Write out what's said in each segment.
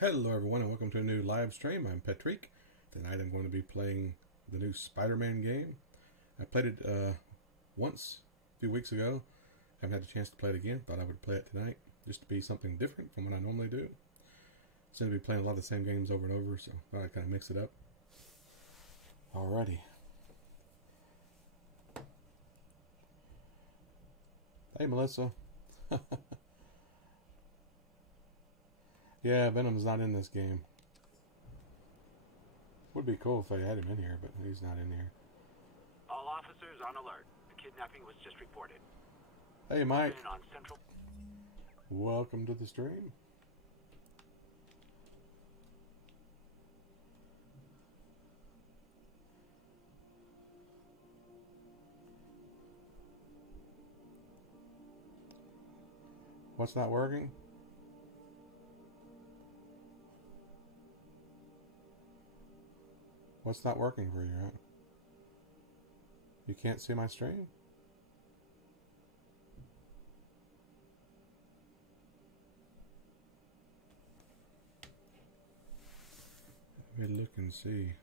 Hello everyone and welcome to a new live stream. I'm Petreak. Tonight I'm going to be playing the new Spider-Man game. I played it once a few weeks ago. Haven't had a chance to play it again. Thought I would play it tonight just to be something different from what I normally do. Seem to be playing a lot of the same games over and over, so thought I'd kind of mix it up. Alrighty. Hey Melissa. Yeah, Venom's not in this game. Would be cool if they had him in here, but he's not in here. All officers on alert. The kidnapping was just reported. Hey Mike. On Central. Welcome to the stream. What's not working? What's not working for you, right? You can't see my stream? Let me look and see.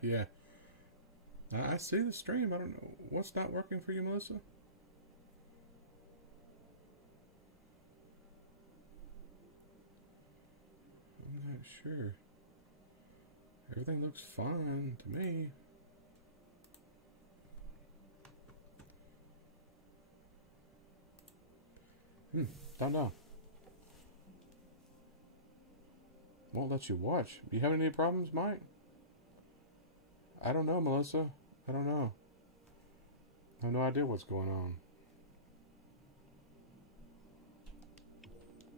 Yeah. I see the stream. I don't know. What's not working for you, Melissa? I'm not sure. Everything looks fine to me. Don't know. Won't let you watch. You having any problems, Mike? I don't know, Melissa. I don't know. I have no idea what's going on.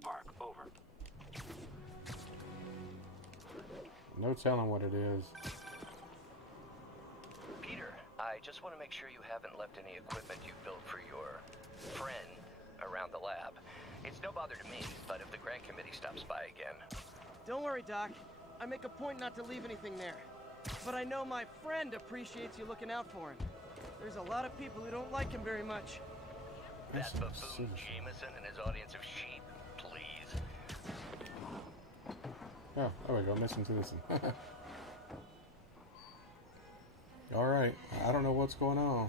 Park, over. No telling what it is. Peter, I just want to make sure you haven't left any equipment you built for your friend around the lab. It's no bother to me, but if the grant committee stops by again... Don't worry, Doc. I make a point not to leave anything there. But I know my friend appreciates you looking out for him. There's a lot of people who don't like him very much. That buffoon Jameson and his audience of sheep, please. Oh, there we go. Listen to this. Alright. I don't know what's going on.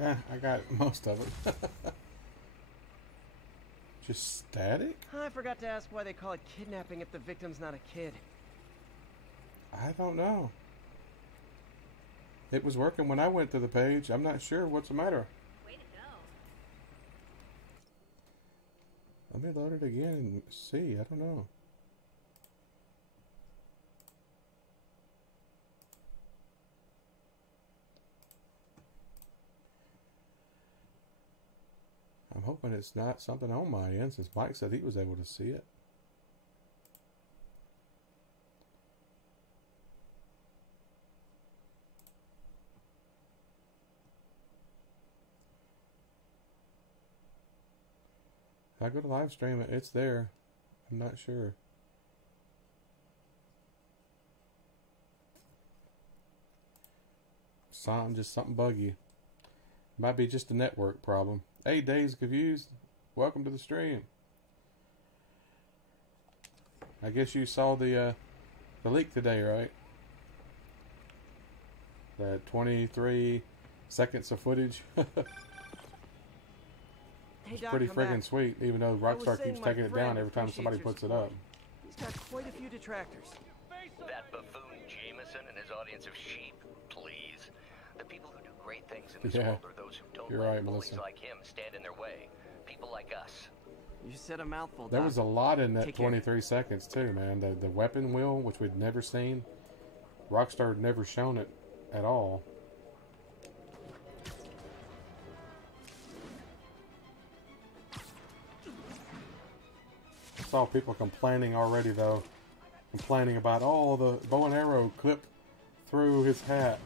Yeah, I got most of it. Just static? I forgot to ask why they call it kidnapping if the victim's not a kid. I don't know. It was working when I went to the page. I'm not sure what's the matter. Way to go. Let me load it again and see. I don't know. I'm hoping it's not something on my end, since Mike said he was able to see it. I go to live stream it. It's there. I'm not sure. Something buggy. Might be just a network problem. Hey, Days Confused. Welcome to the stream. I guess you saw the leak today, right? That 23 seconds of footage. Hey, It's Doc, pretty I'm friggin' back. sweet, even though I was Rockstar saying keeps my taking it friend down every time somebody appreciates puts your it up. support. He's got quite a few detractors. That buffoon Jameson and his audience of sheep, please. The people who do great things in this Yeah, world are those who don't you're let right, bullies Melissa. like him stand in their way. People like us. You said a mouthful, There Doc. was a lot in that Take care. 23 seconds too, man. The weapon wheel, which we'd never seen. Rockstar had never shown it at all. I saw people complaining already though. Complaining about, oh, the bow and arrow clipped through his hat.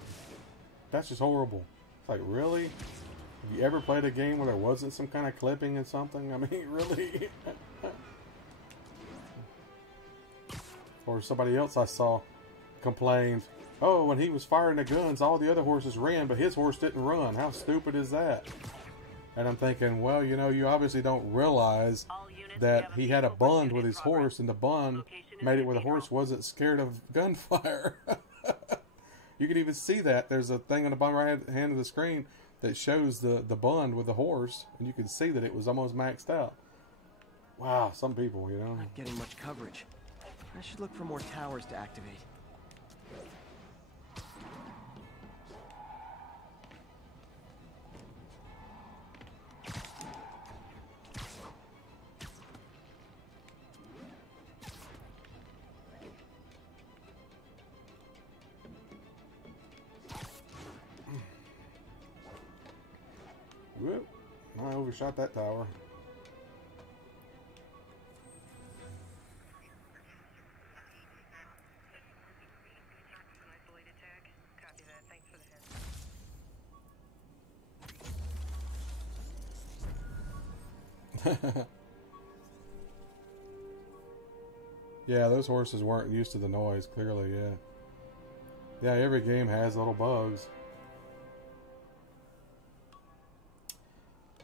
That's just horrible. It's like, really? Have you ever played a game where there wasn't some kind of clipping and something? I mean, really? Or somebody else I saw complained, oh, when he was firing the guns, all the other horses ran, but his horse didn't run. How stupid is that? And I'm thinking, well, you know, you obviously don't realize that he had a bond with his horse, and the bond made it where the horse wasn't scared of gunfire. You can even see that. There's a thing on the bottom right hand of the screen that shows the bond with the horse, and you can see that it was almost maxed out. Wow, some people, you know. Not getting much coverage. I should look for more towers to activate. Whoop. I overshot that tower. Isolated tag. Copy that. Thanks for the heads. Yeah, those horses weren't used to the noise, clearly, yeah. Yeah, every game has little bugs.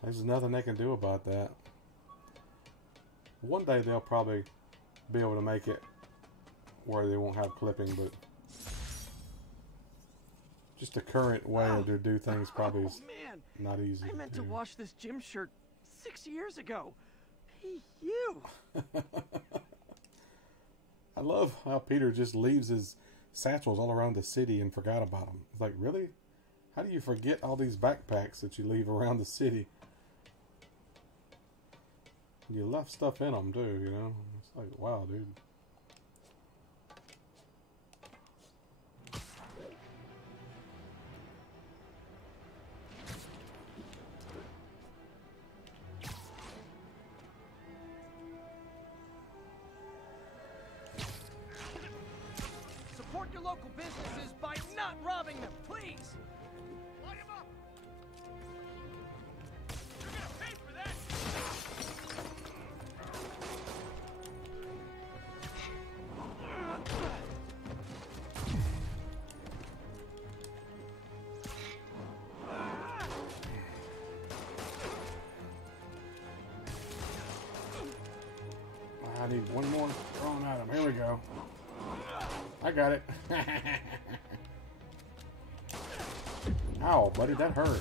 There's nothing they can do about that. One day they'll probably be able to make it where they won't have clipping, but just the current way to do things probably is man, not easy. I meant to do. wash this gym shirt 6 years ago. Hey, you. I love how Peter just leaves his satchels all around the city and forgot about them. It's like, really? How do you forget all these backpacks that you leave around the city? You left stuff in them too, you know? It's like, wow, dude. Support your local businesses by not robbing them, please. Light him up! You're gonna pay for that! I need one more thrown at him. Here we go. I got it. Ow, buddy, that hurt.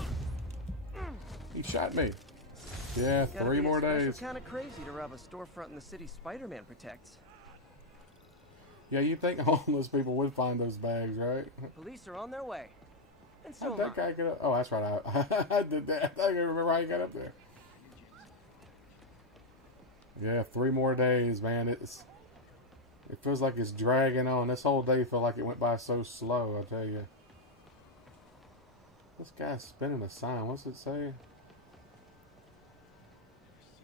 He shot me. Yeah, Gotta 3 be more a special days. kind of crazy to rob a storefront in the city Spider-Man protects. Yeah, you'd think homeless people would find those bags, right? Police are on their way. And so How'd am that guy get up? Oh, that's right. I did that. I thought I remember how he got up there. Yeah, 3 more days, man. It feels like it's dragging on. This whole day felt like it went by so slow, I tell you. This guy's spinning a sign. What's it say?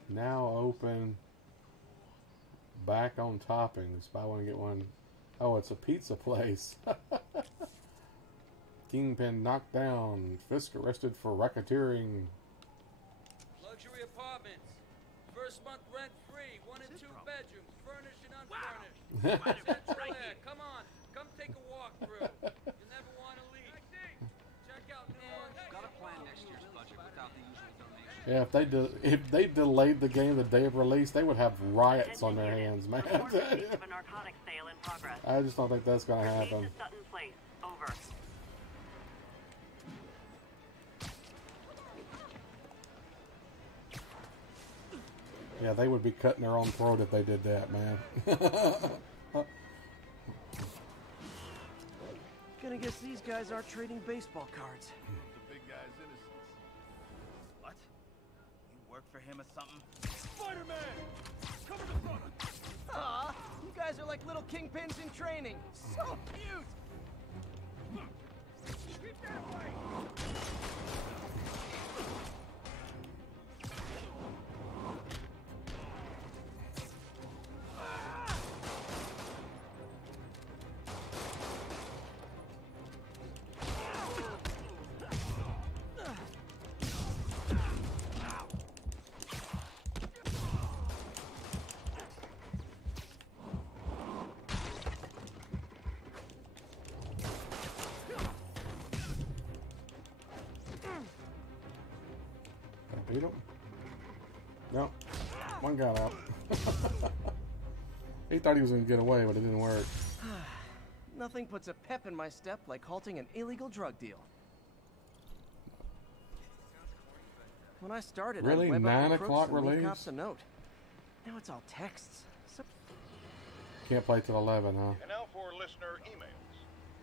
Now open. Back on toppings. Buy one, get one. Oh, it's a pizza place. Kingpin knocked down. Fisk arrested for racketeering. Luxury apartments. First First month rent free, 1 and 2 bedrooms, furnished and unfurnished. Central Air, come on, come take a walk through. You never want to leave. Check out New Orleans. Gotta plan next year's budget without the usual donation. Yeah, if they delayed the game the day of release, they would have riots on their hands, man. Report receipt of a narcotics sale in progress. I just don't think that's gonna Proceed happen. to Sutton Place. Over. Yeah, they would be cutting their own throat if they did that, man. Gonna guess these guys aren't trading baseball cards. The big guy's innocence. What? You work for him or something? Spider-Man! Cover the front! Aw, you guys are like little kingpins in training. So cute! Keep that away! Beat him? No. One got out. He thought he was going to get away, but it didn't work. Nothing puts a pep in my step like halting an illegal drug deal. When I started, Really? I'd web 9 up o'clock crooks and leave release? cops a note. Now it's all texts. Can't play till 11, huh? And now for listener emails.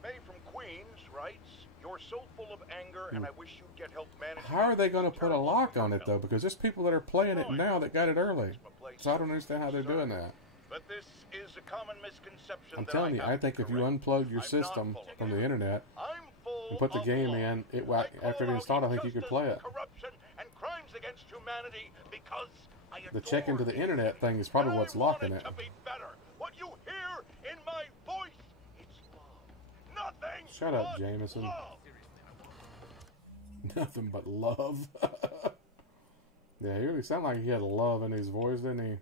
May from Queens writes, "You're so full of anger, and I wish you'd get help managing." How are they going to put a lock on it, though? Because there's people that are playing it now that got it early. So I don't understand how they're doing that. But this is a common misconception. I'm that telling you, have I to think if you correct. unplug your I'm system not full of from the it. internet I'm full and put the of game love. in, I call after it out installed, I think you could play it. injustice, corruption, and crimes against humanity because I The check into the adore internet thing is probably and what's I want locking it. To be better. What you hear in my voice, it's love. Nothing. Shut up, but Jameson. love. Nothing but love. Yeah, he really sounded like he had love in his voice, didn't he?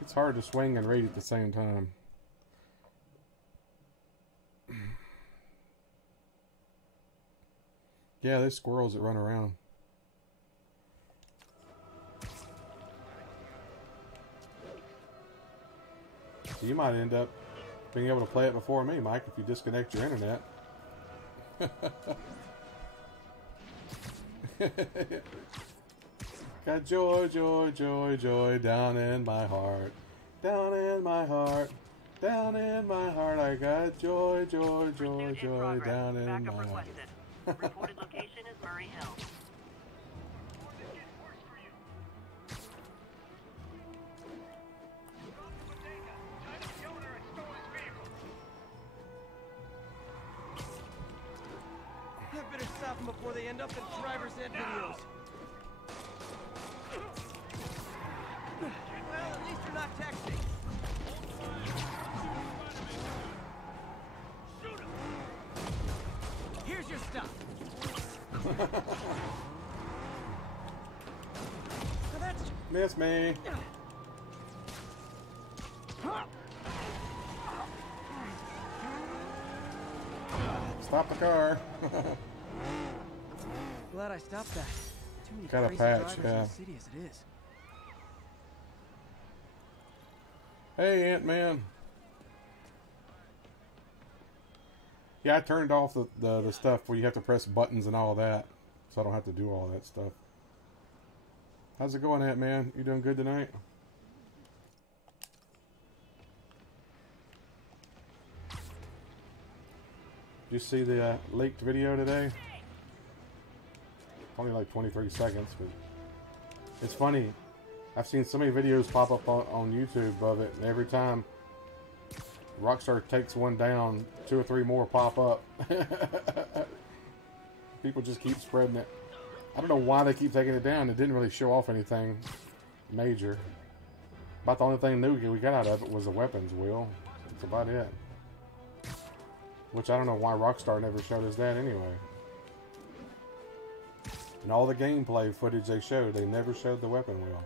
It's hard to swing and read at the same time. Yeah, there's squirrels that run around. So you might end up being able to play it before me, Mike, if you disconnect your internet. Got joy, joy, joy, joy down in my heart. Down in my heart. Down in my heart. I got joy, joy, joy, Pursuit in joy progress. down in Backup my heart. requested. Reported location is Murray Hill. I better stop them before they end up in driver's ed videos. Well, at least you're not texting. Here's your stuff. Now that's... Miss me. Stop the car. Glad I stopped that. Too many Got a crazy patch, drivers in yeah. the city as it is. Hey, Ant-Man. Yeah, I turned off the stuff where you have to press buttons and all that, so I don't have to do all that stuff. How's it going, Ant-Man? You doing good tonight? Did you see the leaked video today? Only like 23 seconds, but it's funny. I've seen so many videos pop up on YouTube of it, and every time Rockstar takes one down, 2 or 3 more pop up. People just keep spreading it. I don't know why they keep taking it down. It didn't really show off anything major. About the only thing new we got out of it was the weapons wheel. That's about it. Which I don't know why Rockstar never showed us that anyway. And all the gameplay footage they showed, they never showed the weapon wheel.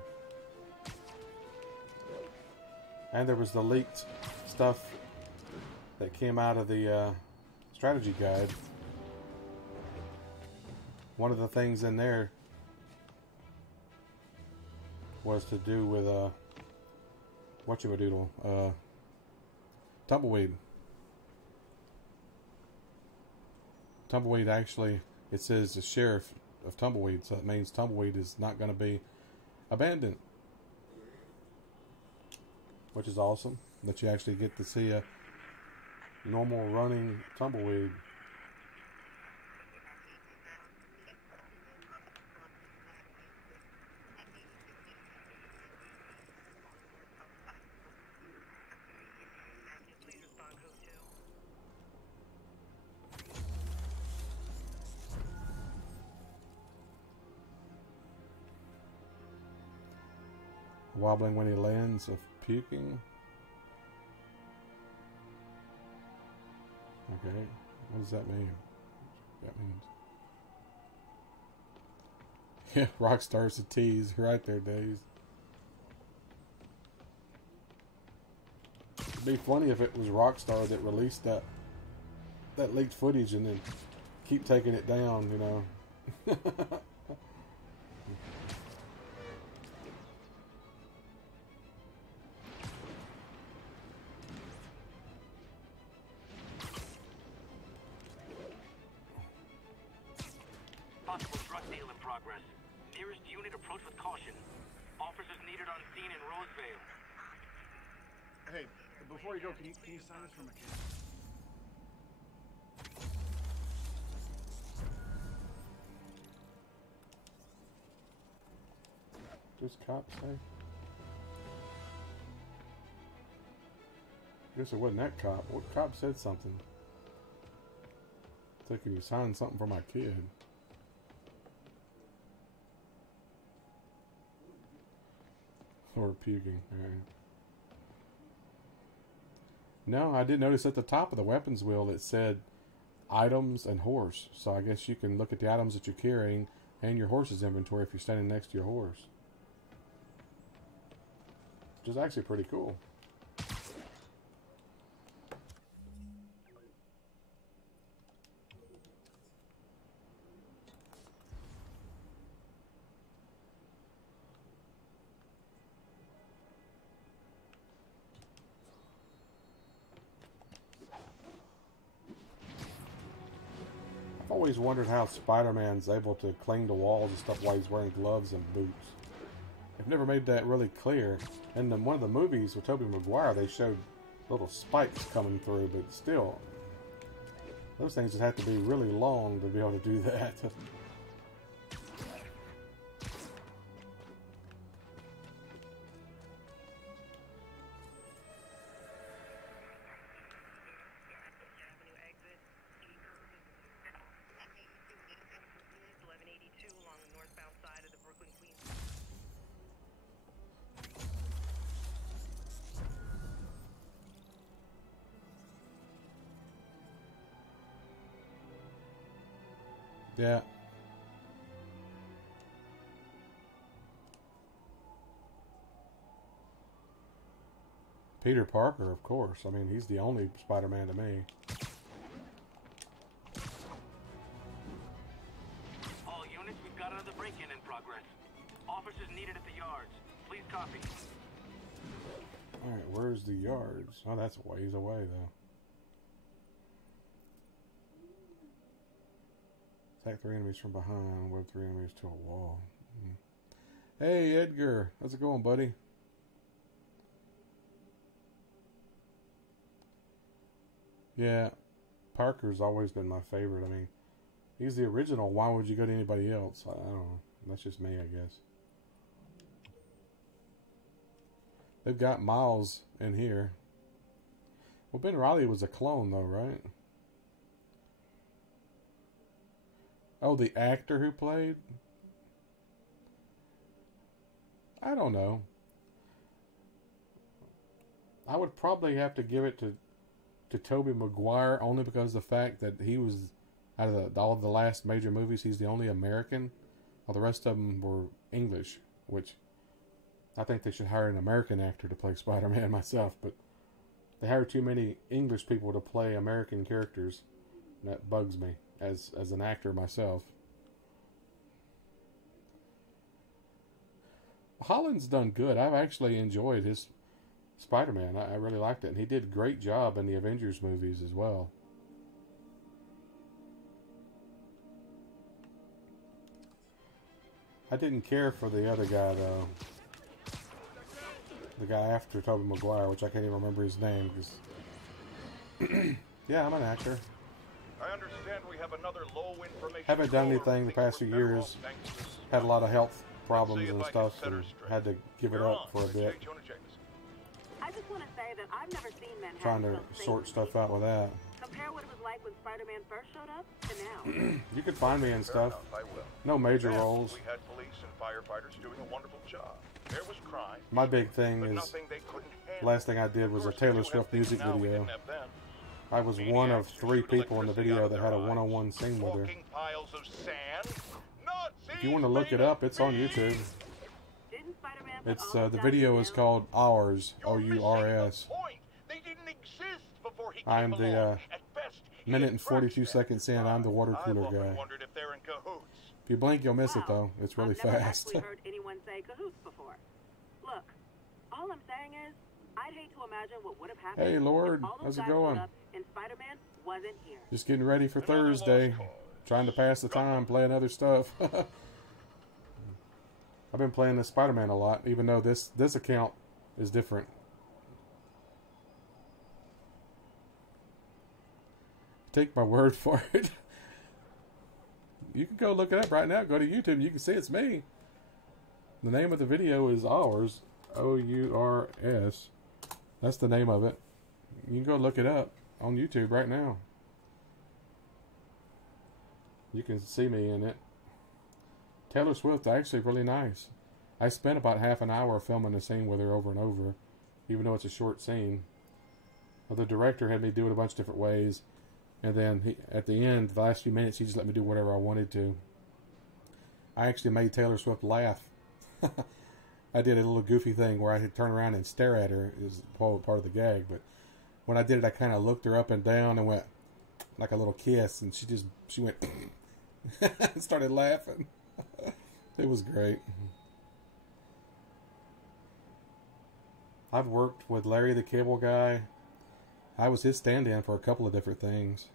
And there was the leaked stuff that came out of the strategy guide. One of the things in there was to do with whatchamadoodle, tumbleweed. Tumbleweed actually, it says the sheriff of Tumbleweed, so it means Tumbleweed is not going to be abandoned, which is awesome that you actually get to see a normal running Tumbleweed. Wobbling when he lands, of puking. Okay, what does that mean? That means, yeah, Rockstar's a tease, right there, Days. It'd be funny if it was Rockstar that released that leaked footage and then keep taking it down, you know. Possible drug deal in progress. Nearest unit approach with caution. Officers needed on scene in Roseville. Hey, before you go, can you sign this for my kid? Does cop say? Guess it wasn't that cop. What cop said something? So can you sign something for my kid? Or puking. All right. No, I did notice at the top of the weapons wheel it said items and horse. So I guess you can look at the items that you're carrying and your horse's inventory if you're standing next to your horse. Which is actually pretty cool. I've always wondered how Spider-Man's able to cling to walls and stuff while he's wearing gloves and boots. They've never made that really clear. In one of the movies with Tobey Maguire, they showed little spikes coming through, but still, those things just have to be really long to be able to do that. Yeah. Peter Parker, of course. I mean, he's the only Spider-Man to me. All units, we've got another break-in in progress. Officers needed at the yards. Please copy. Alright, where's the yards? Oh, that's a ways away, though. Attack 3 enemies from behind. Web 3 enemies to a wall. Hey, Edgar. How's it going, buddy? Yeah, Parker's always been my favorite. I mean, he's the original. Why would you go to anybody else? I don't know. That's just me, I guess. They've got Miles in here. Well, Ben Reilly was a clone, though, right? Oh, the actor who played? I don't know. I would probably have to give it to Tobey Maguire only because of the fact that he was, out of all the last major movies, he's the only American. All the rest of them were English, which I think they should hire an American actor to play Spider-Man myself, but they hire too many English people to play American characters. And that bugs me as an actor myself. Holland's done good. I've actually enjoyed his Spider-Man. I really liked it. And he did a great job in the Avengers movies as well. I didn't care for the other guy, though. The guy after Tobey Maguire, which I can't even remember his name. Yeah, I'm an actor. I understand we have another low information. Haven't done anything the past few years. Had a lot of health problems and stuff, and had to give it up for a bit. I just want to say that I've never seen Manhattan. Trying to sort stuff out with that. Compare what it was like when Spider-Man first showed up to now. You could find me and stuff. No major roles. We had police and firefighters doing a wonderful job. There was crime. My big thing is, last thing I did was a Taylor Swift music video. I was one of 3 people in the video that had a one-on-one scene with her. If you want to look it up, it's on YouTube. It's the video is called Ours, O-U-R-S. I'm the minute and 42 seconds in. I'm the water cooler guy. If you blink, you'll miss it though. It's really fast. I've never actually heard anyone say cahoots before. Look, all I'm saying is, I'd hate to imagine what would have happened. Hey Lord, if all those how's it guys going? showed up and Spider-Man wasn't here. Just getting ready for Thursday. Trying to pass the time, playing other stuff. I've been playing the Spider-Man a lot, even though this account is different. Take my word for it. You can go look it up right now. Go to YouTube. You can see it's me. The name of the video is Ours, O-U-R-S. That's the name of it. You can go look it up on YouTube right now. You can see me in it. Taylor Swift, actually really nice. I spent about half an hour filming the scene with her over and over, even though it's a short scene. Well, the director had me do it a bunch of different ways, and then at the end, the last few minutes, he just let me do whatever I wanted to. I actually made Taylor Swift laugh. I did a little goofy thing where I had turn around and stare at her, is part of the gag, but when I did it, I kind of looked her up and down and went like a little kiss, and she went and started laughing. It was great. I've worked with Larry the Cable Guy. I was his stand-in for a couple of different things.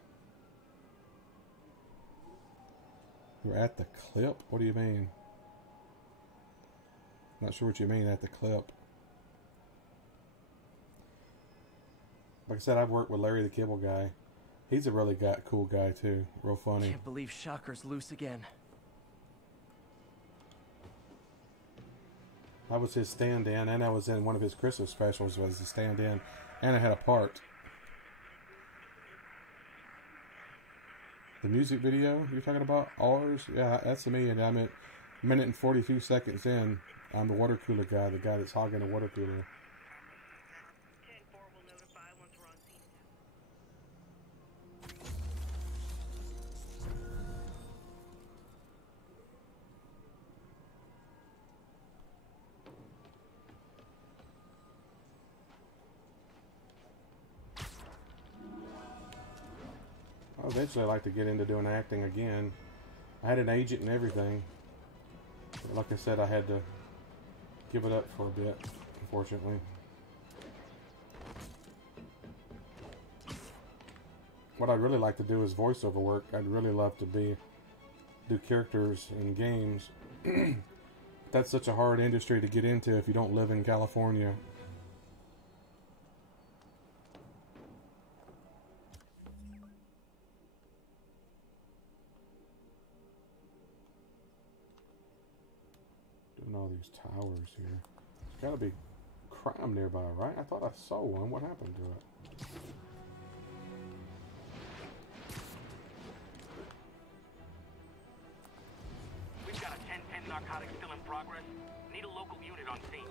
You're at the clip? What do you mean? Not sure what you mean at the clip. Like I said, I've worked with Larry the Cable Guy. He's a really cool guy too. Real funny. Can't believe Shocker's loose again. I was his stand-in, and I was in one of his Christmas specials as a stand-in, and I had a part. The music video you're talking about, Ours? Yeah, that's me, and I'm at minute and 42 seconds in. I'm the water cooler guy, the guy that's hogging the water cooler. Eventually I'd like to get into doing acting again. I had an agent and everything. But like I said, I had to give it up for a bit, unfortunately. What I'd really like to do is voiceover work. I'd really love to do characters in games. That's such a hard industry to get into if you don't live in California. All these towers here. There's got to be crime nearby, right? I thought I saw one. What happened to it? We've got a 10-10 narcotic still in progress. Need a local unit on scene.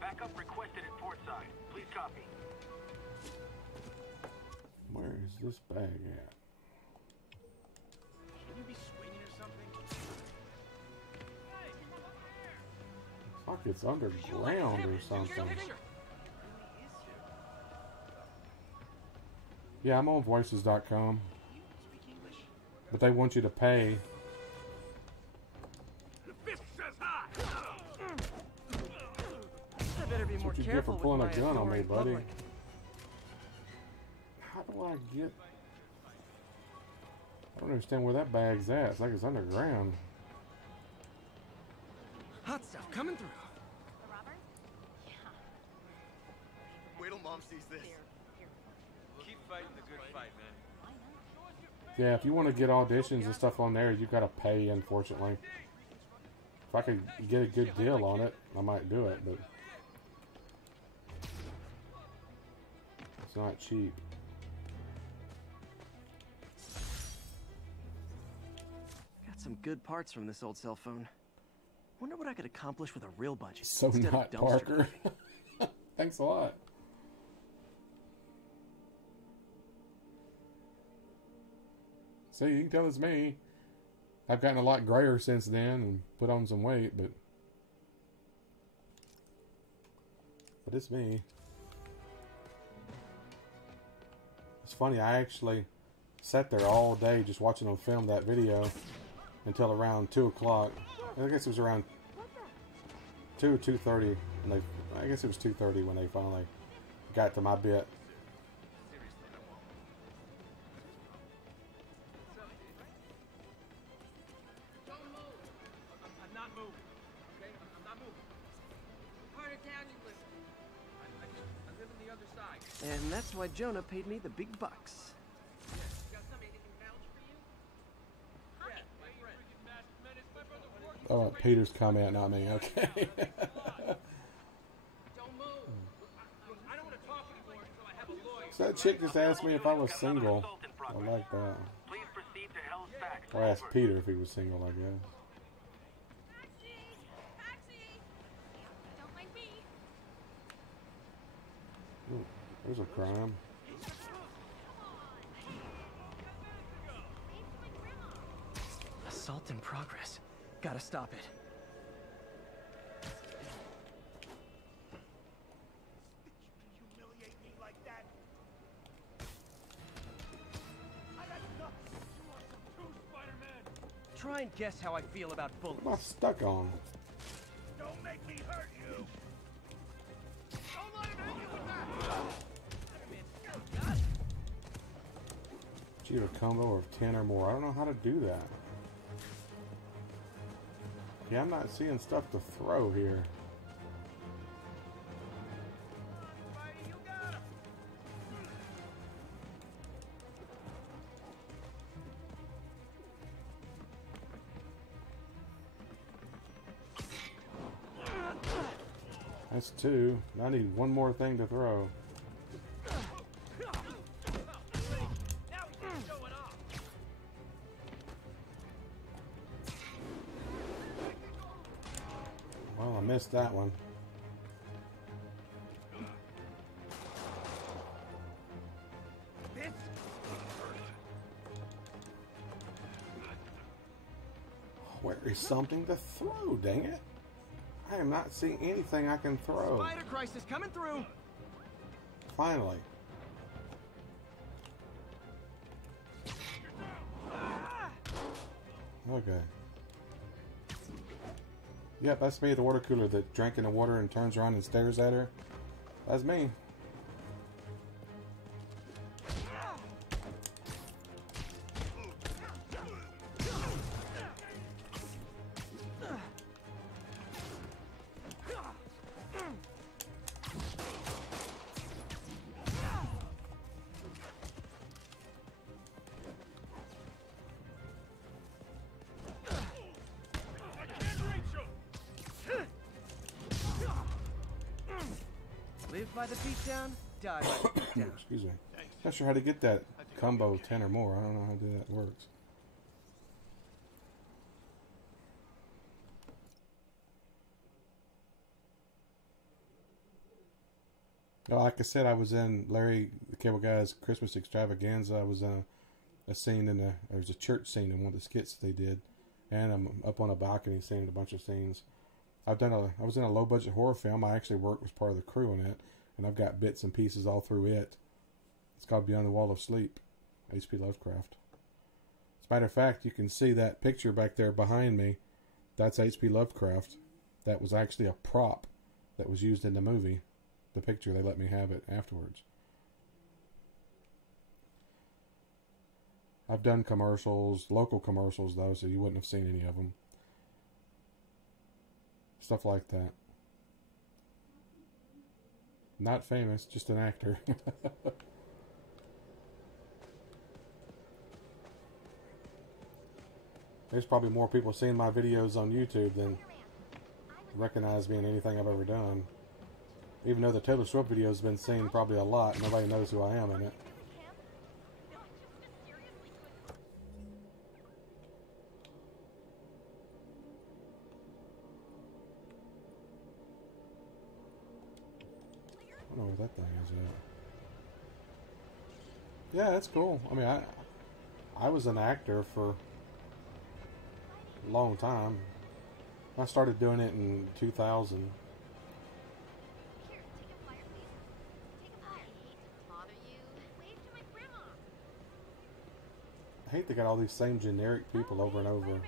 Backup requested at portside. Please copy. Where is this bag at? Should you be swinging or something? It's like it's underground or something. Yeah, I'm on voices.com. But they want you to pay. I better be more What you get for careful with pulling a my gun on me, authority buddy? public. How do I get... I don't understand where that bag's at. It's like it's underground. Hot stuff coming through. Wait till Mom sees this. Keep fighting the good fight, man. Yeah, if you want to get auditions and stuff on there, you've got to pay, unfortunately. If I could get a good deal on it, I might do it, but... it's not cheap. Got some good parts from this old cell phone. Wonder what I could accomplish with a real budget. So instead of not dumpster Parker. diving. Thanks a lot. See, you can tell it's me. I've gotten a lot grayer since then and put on some weight, but it's me. It's funny, I actually sat there all day just watching them film that video until around 2 o'clock. I guess it was around 2:30, and I guess it was 2:30 when they finally got to my bit. And that's why Jonah paid me the big bucks. Oh, Peter's comment, not me. Okay. So that chick just asked me if I was single. I like that. Or asked Peter if he was single, I guess. Ooh, there's a crime. Assault in progress. Gotta stop it. Humiliate me like that. Try and guess how I feel about bullets. What am I stuck on? Don't make me hurt you. Achieve a combo of 10 or more. I don't know how to do that. Yeah, I'm not seeing stuff to throw here. That's 2. I need one more thing to throw. Well, I missed that one. Where is something to throw, dang it? I am not seeing anything I can throw. Spider crisis coming through. Finally. Okay. Yep, that's me at the water cooler that drank in the water and turns around and stares at her. That's me. Live by the beatdown, die by the beatdown. Excuse me. Not sure how to get that combo 10 or more. I don't know how to do that works. Well, like I said, I was in Larry the Cable Guy's Christmas extravaganza. I was in a scene there was a church scene in one of the skits they did, and I'm up on a balcony seeing a bunch of scenes. I was in a low budget horror film. I actually worked as part of the crew on it, and I've got bits and pieces all through it. It's called Beyond the Wall of Sleep, H.P. Lovecraft. As a matter of fact, you can see that picture back there behind me. That's H.P. Lovecraft. That was actually a prop that was used in the movie. The picture, they let me have it afterwards. I've done commercials, local commercials though, so you wouldn't have seen any of them. Stuff like that. Not famous, just an actor. There's probably more people seeing my videos on YouTube than recognize me in anything I've ever done. Even though the Taylor Swift video has been seen probably a lot, nobody knows who I am in it. I don't know what that thing is yet. Yeah, that's cool. I mean, I was an actor for a long time. I started doing it in 2000. I hate they got all these same generic people over and over.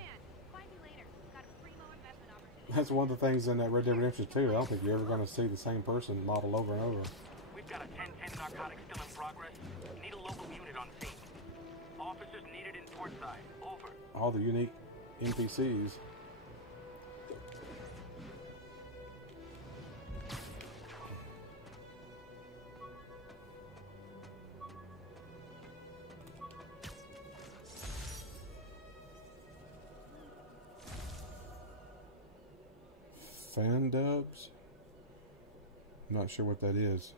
That's one of the things in that Red Dead Redemption 2. I don't think you're ever going to see the same person model over and over. We've got a 10-10 narcotic still in progress. Need a local unit on scene. Officers needed in port side. Over. All the unique NPCs. Fan dubs? I'm not sure what that is.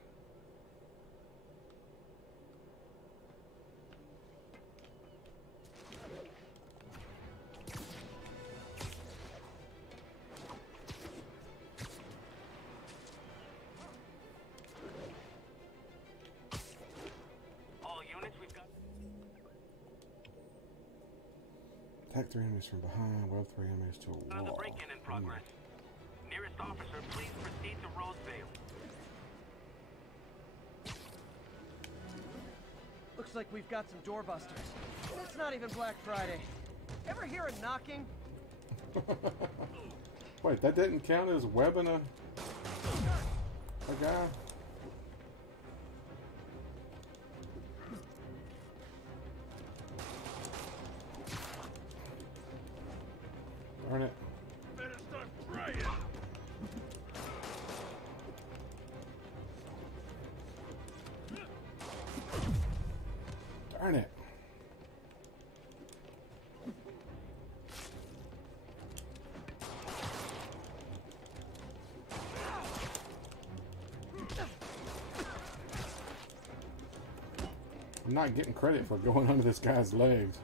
All units, we've got. Attack 3 enemies from behind, weld 3 enemies to a wall. Another break-in in progress. Nearest officer, please proceed to Rosevale. Looks like we've got some doorbusters. It's not even Black Friday. Ever hear a knocking? Wait, that didn't count as webbing a guy? Darn it. Better start praying. Darn it. I'm not getting credit for going under this guy's legs.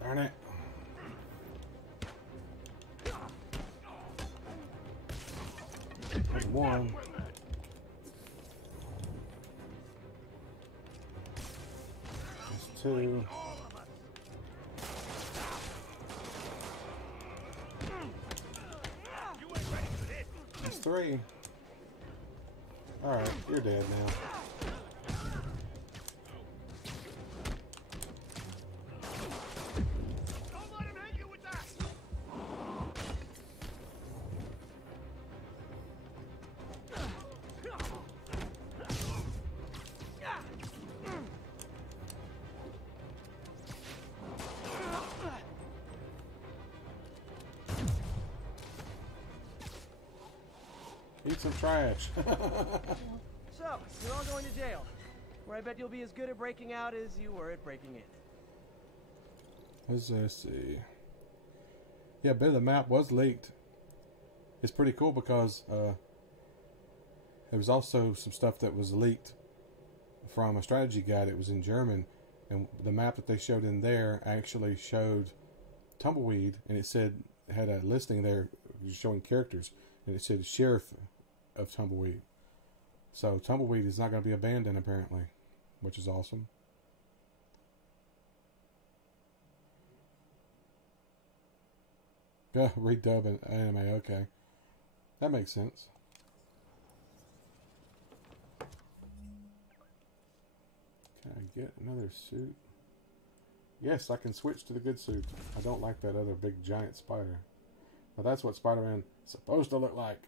Darn it. There's one. There's two. There's three. Alright, you're dead now. Eat some trash. So, you're all going to jail, where I bet you'll be as good at breaking out as you were at breaking in. Let's see. Yeah, a bit of the map was leaked. It's pretty cool because there was also some stuff that was leaked from a strategy guide. It was in German, and the map that they showed in there actually showed Tumbleweed, and it had a listing there showing characters, and it said Sheriff of Tumbleweed. So Tumbleweed is not going to be abandoned apparently, which is awesome. Yeah, redub an anime, okay. That makes sense. Can I get another suit? Yes, I can switch to the good suit. I don't like that other big giant spider. Now that's what Spider-Man is supposed to look like.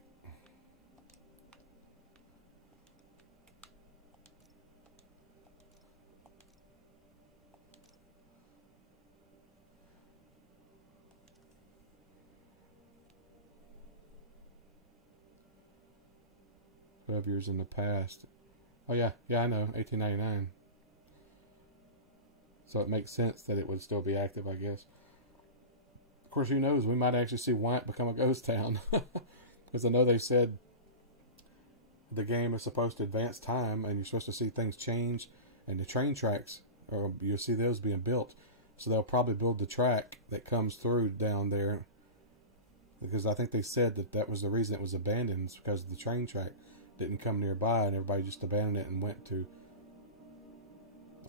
Years in the past. Oh yeah, I know, 1899. So it makes sense that it would still be active, I guess. Of course, who knows? We might actually see Wyant become a ghost town, because I know they said the game is supposed to advance time, and you're supposed to see things change, and the train tracks, or you'll see those being built. So they'll probably build the track that comes through down there, because I think they said that was the reason it was abandoned, because the train track didn't come nearby, and everybody just abandoned it and went to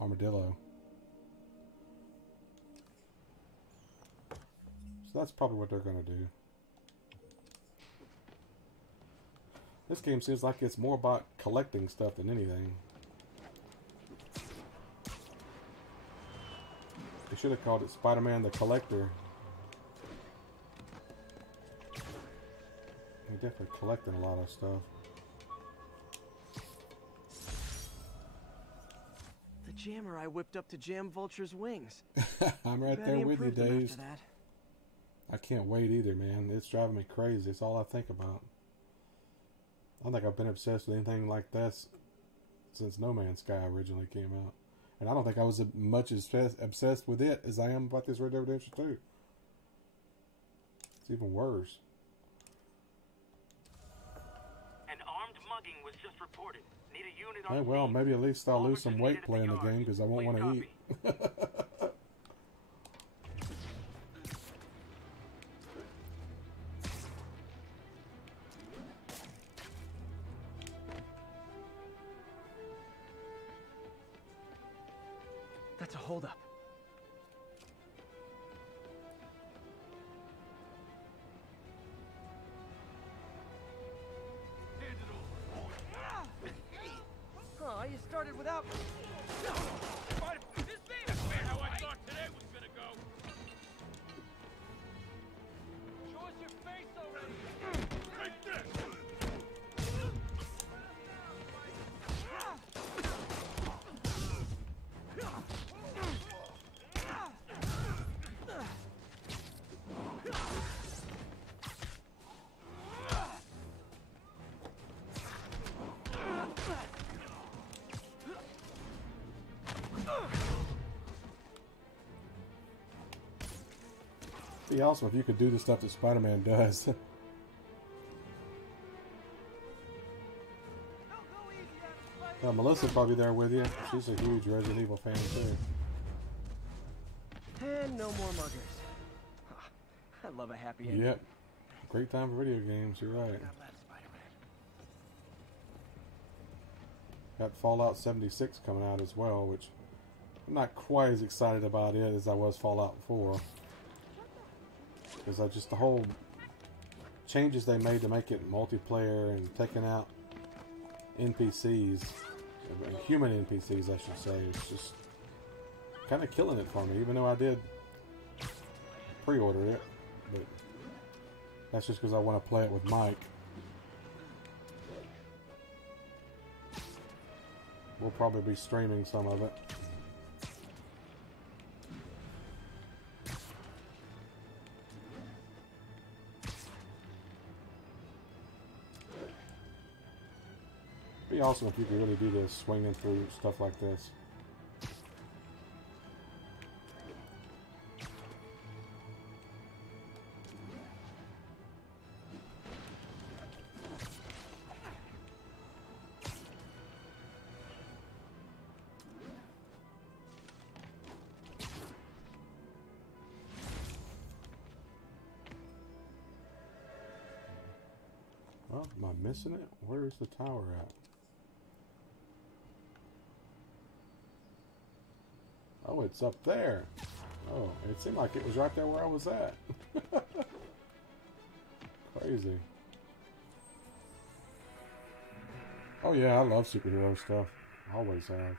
Armadillo. So that's probably what they're going to do. This game seems like it's more about collecting stuff than anything. They should have called it Spider-Man the Collector. They're definitely collecting a lot of stuff. Jammer I whipped up to jam Vulture's wings. I'm right there with you, Dazed. I can't wait either, man. It's driving me crazy. It's all I think about. I don't think I've been obsessed with anything like this since No Man's Sky originally came out. And I don't think I was as much obsessed with it as I am about this Red Dead Redemption 2. It's even worse. An armed mugging was just reported. Need a unit on Hey, well, maybe at least I'll lose some weight playing the game because I won't want to eat. That's a holdup. Oh, you started without me. This ain't how I thought today was gonna go. Show us your face already. Take this. It'd be awesome if you could do the stuff that Spider-Man does. Melissa's probably there with you. She's a huge Resident Evil fan too. And no more muggers. I love a happy ending. Yep. Great time for video games, you're right. Got Fallout 76 coming out as well, which I'm not quite as excited about it as I was Fallout 4. Because the whole changes they made to make it multiplayer and taking out NPCs, human NPCs I should say, it's just kind of killing it for me, even though I did pre-order it. But that's just because I want to play it with Mike. We'll probably be streaming some of it. It'd be awesome if you could really do this, swinging through stuff like this. Huh? Am I missing it? Where is the tower at? Oh, it's up there. Oh, it seemed like it was right there where I was at. Crazy. Oh yeah, I love superhero stuff. Always have.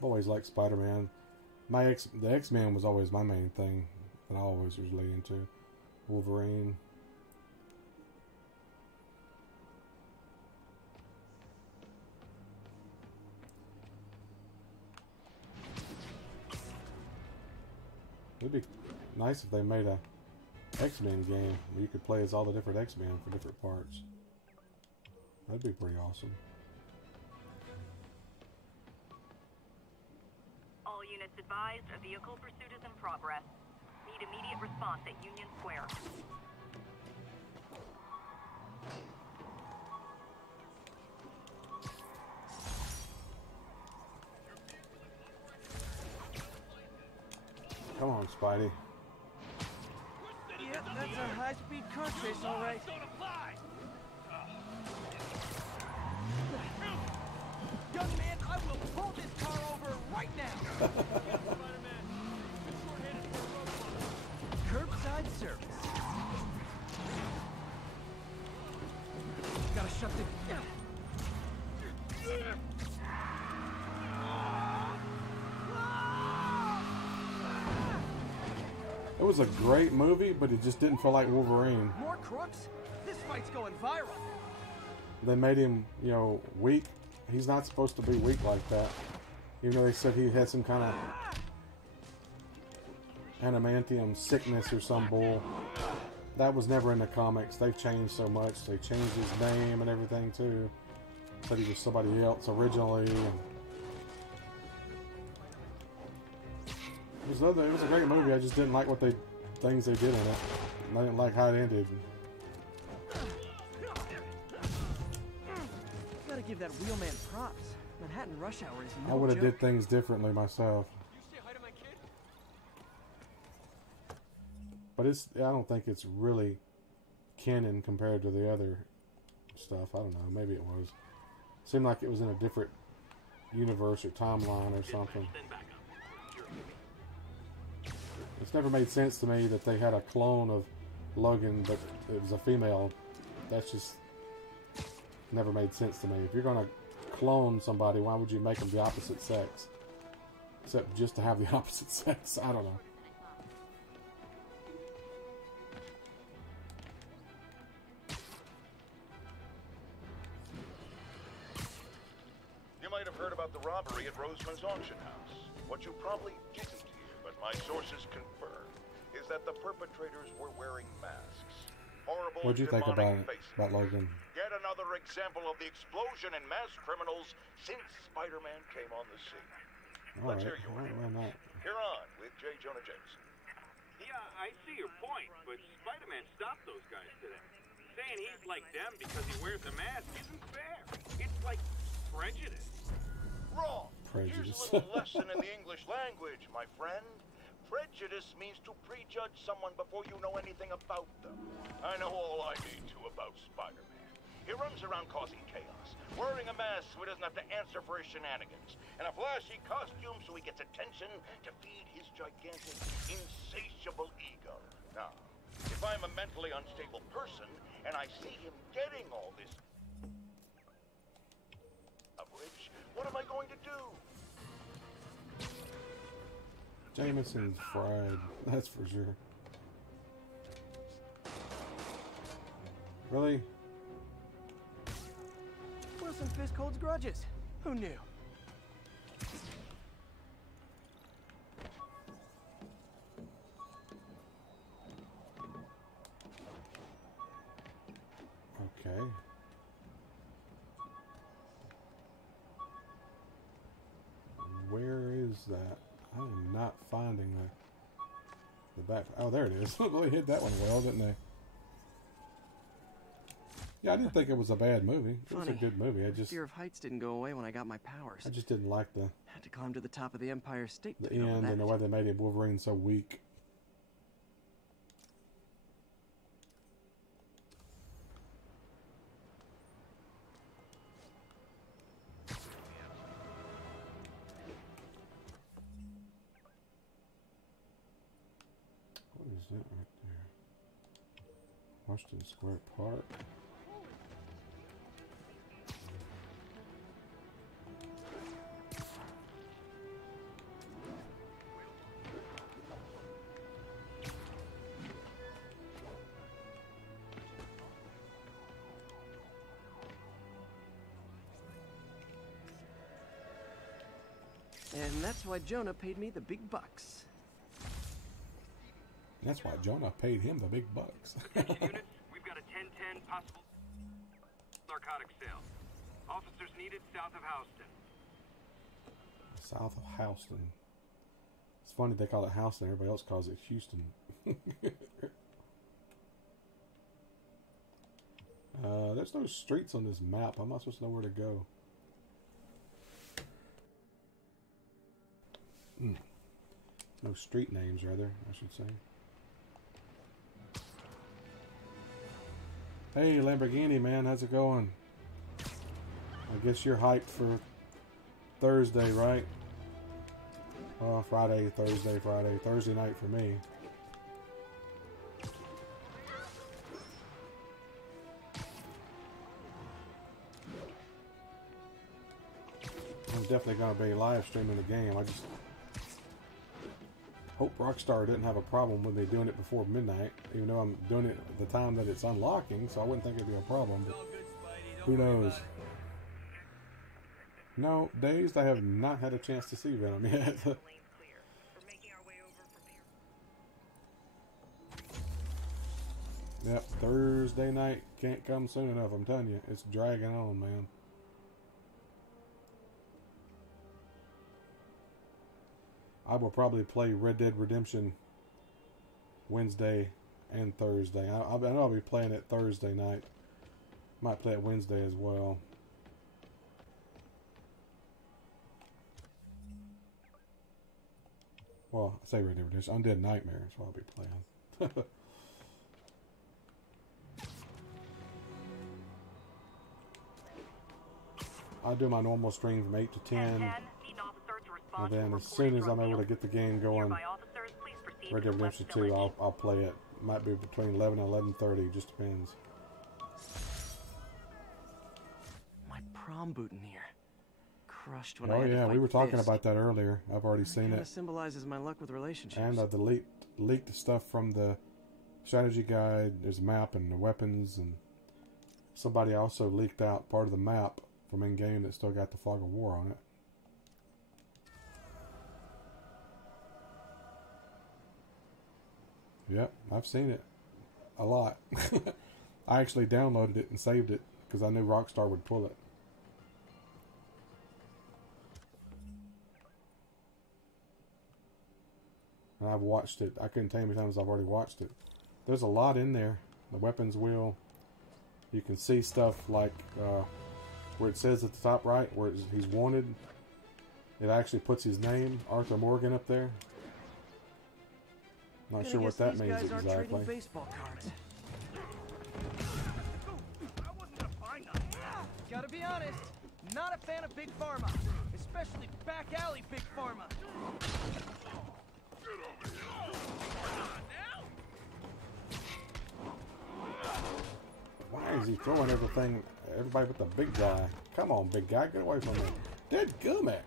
Always liked Spider-Man. The X-Men was always my main thing that I always was really into. Wolverine. It'd be nice if they made a X-Men game where you could play as all the different X-Men for different parts. That'd be pretty awesome. All units advised, a vehicle pursuit is in progress. Need immediate response at Union Square. Come on, Spidey. Yep, that's a high-speed car chase, all right. Young man, I will pull this car over right now. Curbside service. Gotta shut the... It was a great movie, but it just didn't feel like Wolverine. More crooks? This fight's going viral. They made him, you know, weak. He's not supposed to be weak like that. Even though they said he had some kind of adamantium sickness or some bull. That was never in the comics. They've changed so much. They changed his name and everything too. Said he was somebody else originally. It was a great movie. I just didn't like things they did in it. And I didn't like how it ended. Gotta give that wheelman props. Manhattan rush hour is no I would have joke. did things differently myself. But I don't think it's really canon compared to the other stuff. I don't know. Maybe it was. Seemed like it was in a different universe or timeline or something. It's never made sense to me that they had a clone of Logan, but it was a female. That's just never made sense to me. If you're going to clone somebody, why would you make them the opposite sex? Except just to have the opposite sex. I don't know. You might have heard about the robbery at Roseman's auction house. What you probably didn't hear, but my sources confirm, is that the perpetrators were wearing masks. Horrible, What'd you think about demonic faces. about Logan? Yet another example of the explosion in mass criminals since Spider-Man came on the scene. Let's hear your Not. You're on with J. Jonah Jameson. Yeah, I see your point, but Spider-Man stopped those guys today. Saying he's like them because he wears a mask isn't fair. It's like prejudice. Wrong. Prejudice. Here's a little lesson in the English language, my friend. Prejudice means to prejudge someone before you know anything about them. I know all I need to about Spider-Man. He runs around causing chaos, wearing a mask so he doesn't have to answer for his shenanigans, and a flashy costume so he gets attention to feed his gigantic, insatiable ego. Now, if I'm a mentally unstable person and I see him getting all this coverage, what am I going to do? Jameson's fried. That's for sure. Really? Wilson Fisk holds grudges. Who knew? Okay. Where is that? I am not finding the back. Oh, there it is. They hit that one well, didn't they? Yeah, I didn't think it was a bad movie. It was a Funny. good movie. The fear of heights didn't go away when I got my powers. I just didn't like the Had to climb to the top of the Empire State. the to know end that. and the way they made it Wolverine so weak. What is that right there? Washington Square Park. And that's why Jonah paid me the big bucks. That's why Jonah paid him the big bucks. Attention units, we've got a 10-10 possible narcotic sale. Officers needed south of Houston. South of Houston. It's funny they call it Houston. Everybody else calls it Houston. There's no streets on this map. I'm not supposed to know where to go. No street names, rather, I should say. Hey, Lamborghini, man. How's it going? I guess you're hyped for Thursday, right? Friday, Thursday, Friday. Thursday night for me. I'm definitely going to be live streaming the game. I just hope Rockstar didn't have a problem when they're doing it before midnight, even though I'm doing it at the time that it's unlocking, so I wouldn't think it'd be a problem, but who knows? No, Dazed, I have not had a chance to see Venom yet. Yep, Thursday night can't come soon enough, I'm telling you. It's dragging on, man. I will probably play Red Dead Redemption Wednesday and Thursday. I know I'll be playing it Thursday night. Might play it Wednesday as well. Well, I say Red Dead Redemption. Undead Nightmare is what I'll be playing. I do my normal stream from 8 to 10. And then as soon as I'm able to get the game going, Red Dead Redemption 2, I'll play it. Might be between 11 and 11:30, just depends. My prom boutonniere. Crushed when I Oh had to yeah, fight we were talking Fisk. about that earlier. I've already seen Kinda it. symbolizes my luck with relationships. And the leaked stuff from the strategy guide. There's a map and the weapons, and somebody also leaked out part of the map from in-game that still got the Fog of War on it. Yep, I've seen it a lot. I actually downloaded it and saved it because I knew Rockstar would pull it. And I've watched it. I couldn't tell you how many times I've already watched it. There's a lot in there. The weapons wheel. You can see stuff like where it says at the top right where he's wanted. It actually puts his name, Arthur Morgan, up there. Not sure what that means exactly. Baseball cards. Gotta be honest, not a fan of Big Pharma, especially back alley Big Pharma. Why is he throwing everybody with the big guy? Come on, big guy, get away from me. Dead gummit.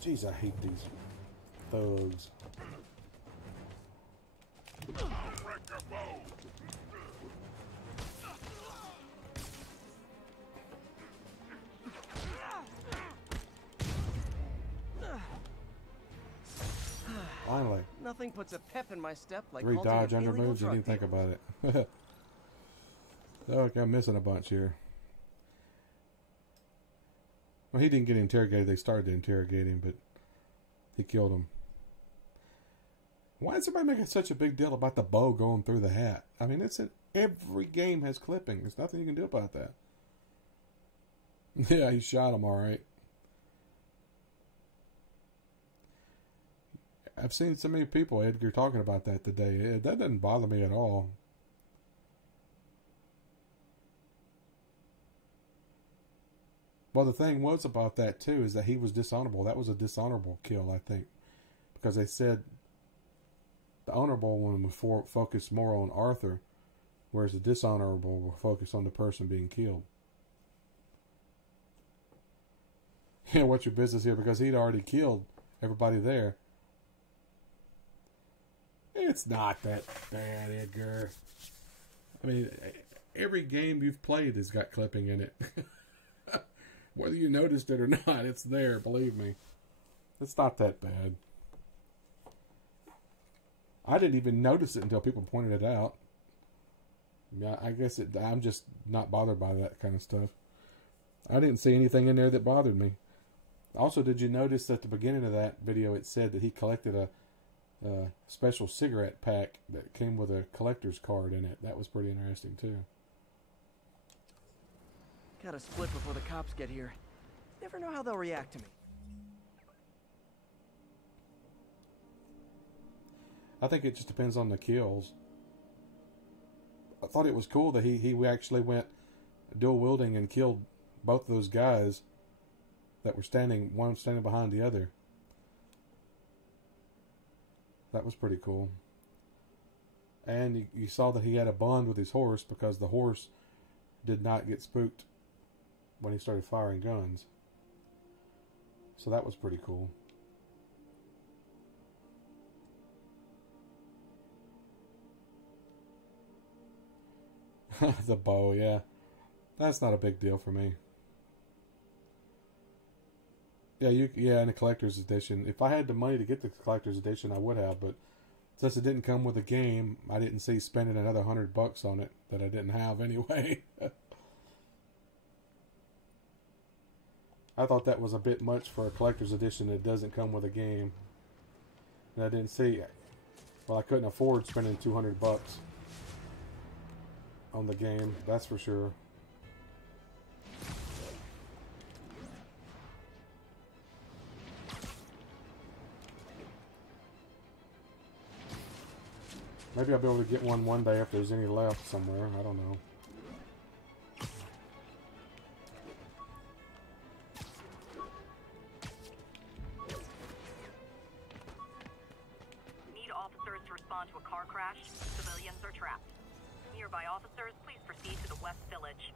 Jeez, I hate these thugs. Finally. Nothing puts a pep in my step like 3 halting dodge an under illegal moves, didn't drug even think dealer. about it. Oh, okay, I'm missing a bunch here. Well, he didn't get interrogated. They started to interrogate him, but he killed him. Why is everybody making such a big deal about the bow going through the hat? I mean, it's in every game has clipping. There's nothing you can do about that. Yeah, he shot him all right. I've seen so many people, Edgar, talking about that today. That doesn't bother me at all. Well, the thing was about that, too, is that he was dishonorable. That was a dishonorable kill, I think. Because they said the honorable one would focus more on Arthur, whereas the dishonorable will focus on the person being killed. Yeah, what's your business here? Because he'd already killed everybody there. It's not that bad, Edgar. I mean, every game you've played has got clipping in it. Whether you noticed it or not, it's there, believe me. It's not that bad. I didn't even notice it until people pointed it out. Yeah, I guess I'm just not bothered by that kind of stuff. I didn't see anything in there that bothered me. Also, did you notice at the beginning of that video it said that he collected a special cigarette pack that came with a collector's card in it? That was pretty interesting too. Gotta split before the cops get here. Never know how they'll react to me. I think it just depends on the kills. I thought it was cool that he actually went dual wielding and killed both of those guys that were one standing behind the other. That was pretty cool. And you saw that he had a bond with his horse because the horse did not get spooked when he started firing guns. So that was pretty cool. The bow, yeah. That's not a big deal for me. Yeah, in the collector's edition. If I had the money to get the collector's edition, I would have, but since it didn't come with a game, I didn't see spending another $100 on it that I didn't have anyway. I thought that was a bit much for a collector's edition that doesn't come with a game. And I didn't see it. Well, I couldn't afford spending $200 on the game, that's for sure. Maybe I'll be able to get one day if there's any left somewhere. I don't know. Need officers to respond to a car crash. Civilians are trapped. Nearby officers, please proceed to the West Village.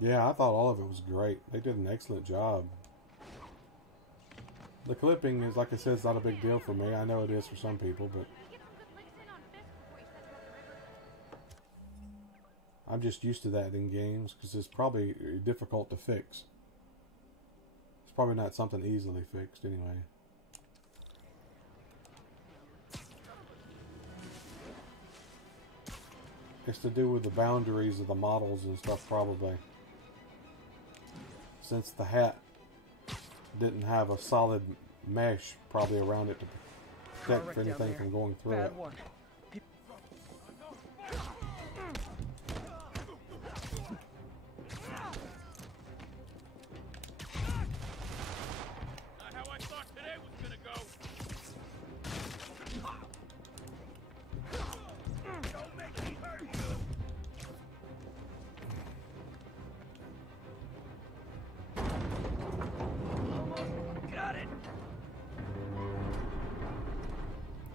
Yeah, I thought all of it was great. They did an excellent job. The clipping is, like I said, it's not a big deal for me. I know it is for some people, but I'm just used to that in games because it's probably difficult to fix. It's probably not something easily fixed anyway. It's to do with the boundaries of the models and stuff, probably. Since the hat didn't have a solid mesh probably around it to protect anything from going through it. Not how I thought today was gonna go. Don't make me hurt you. Got it.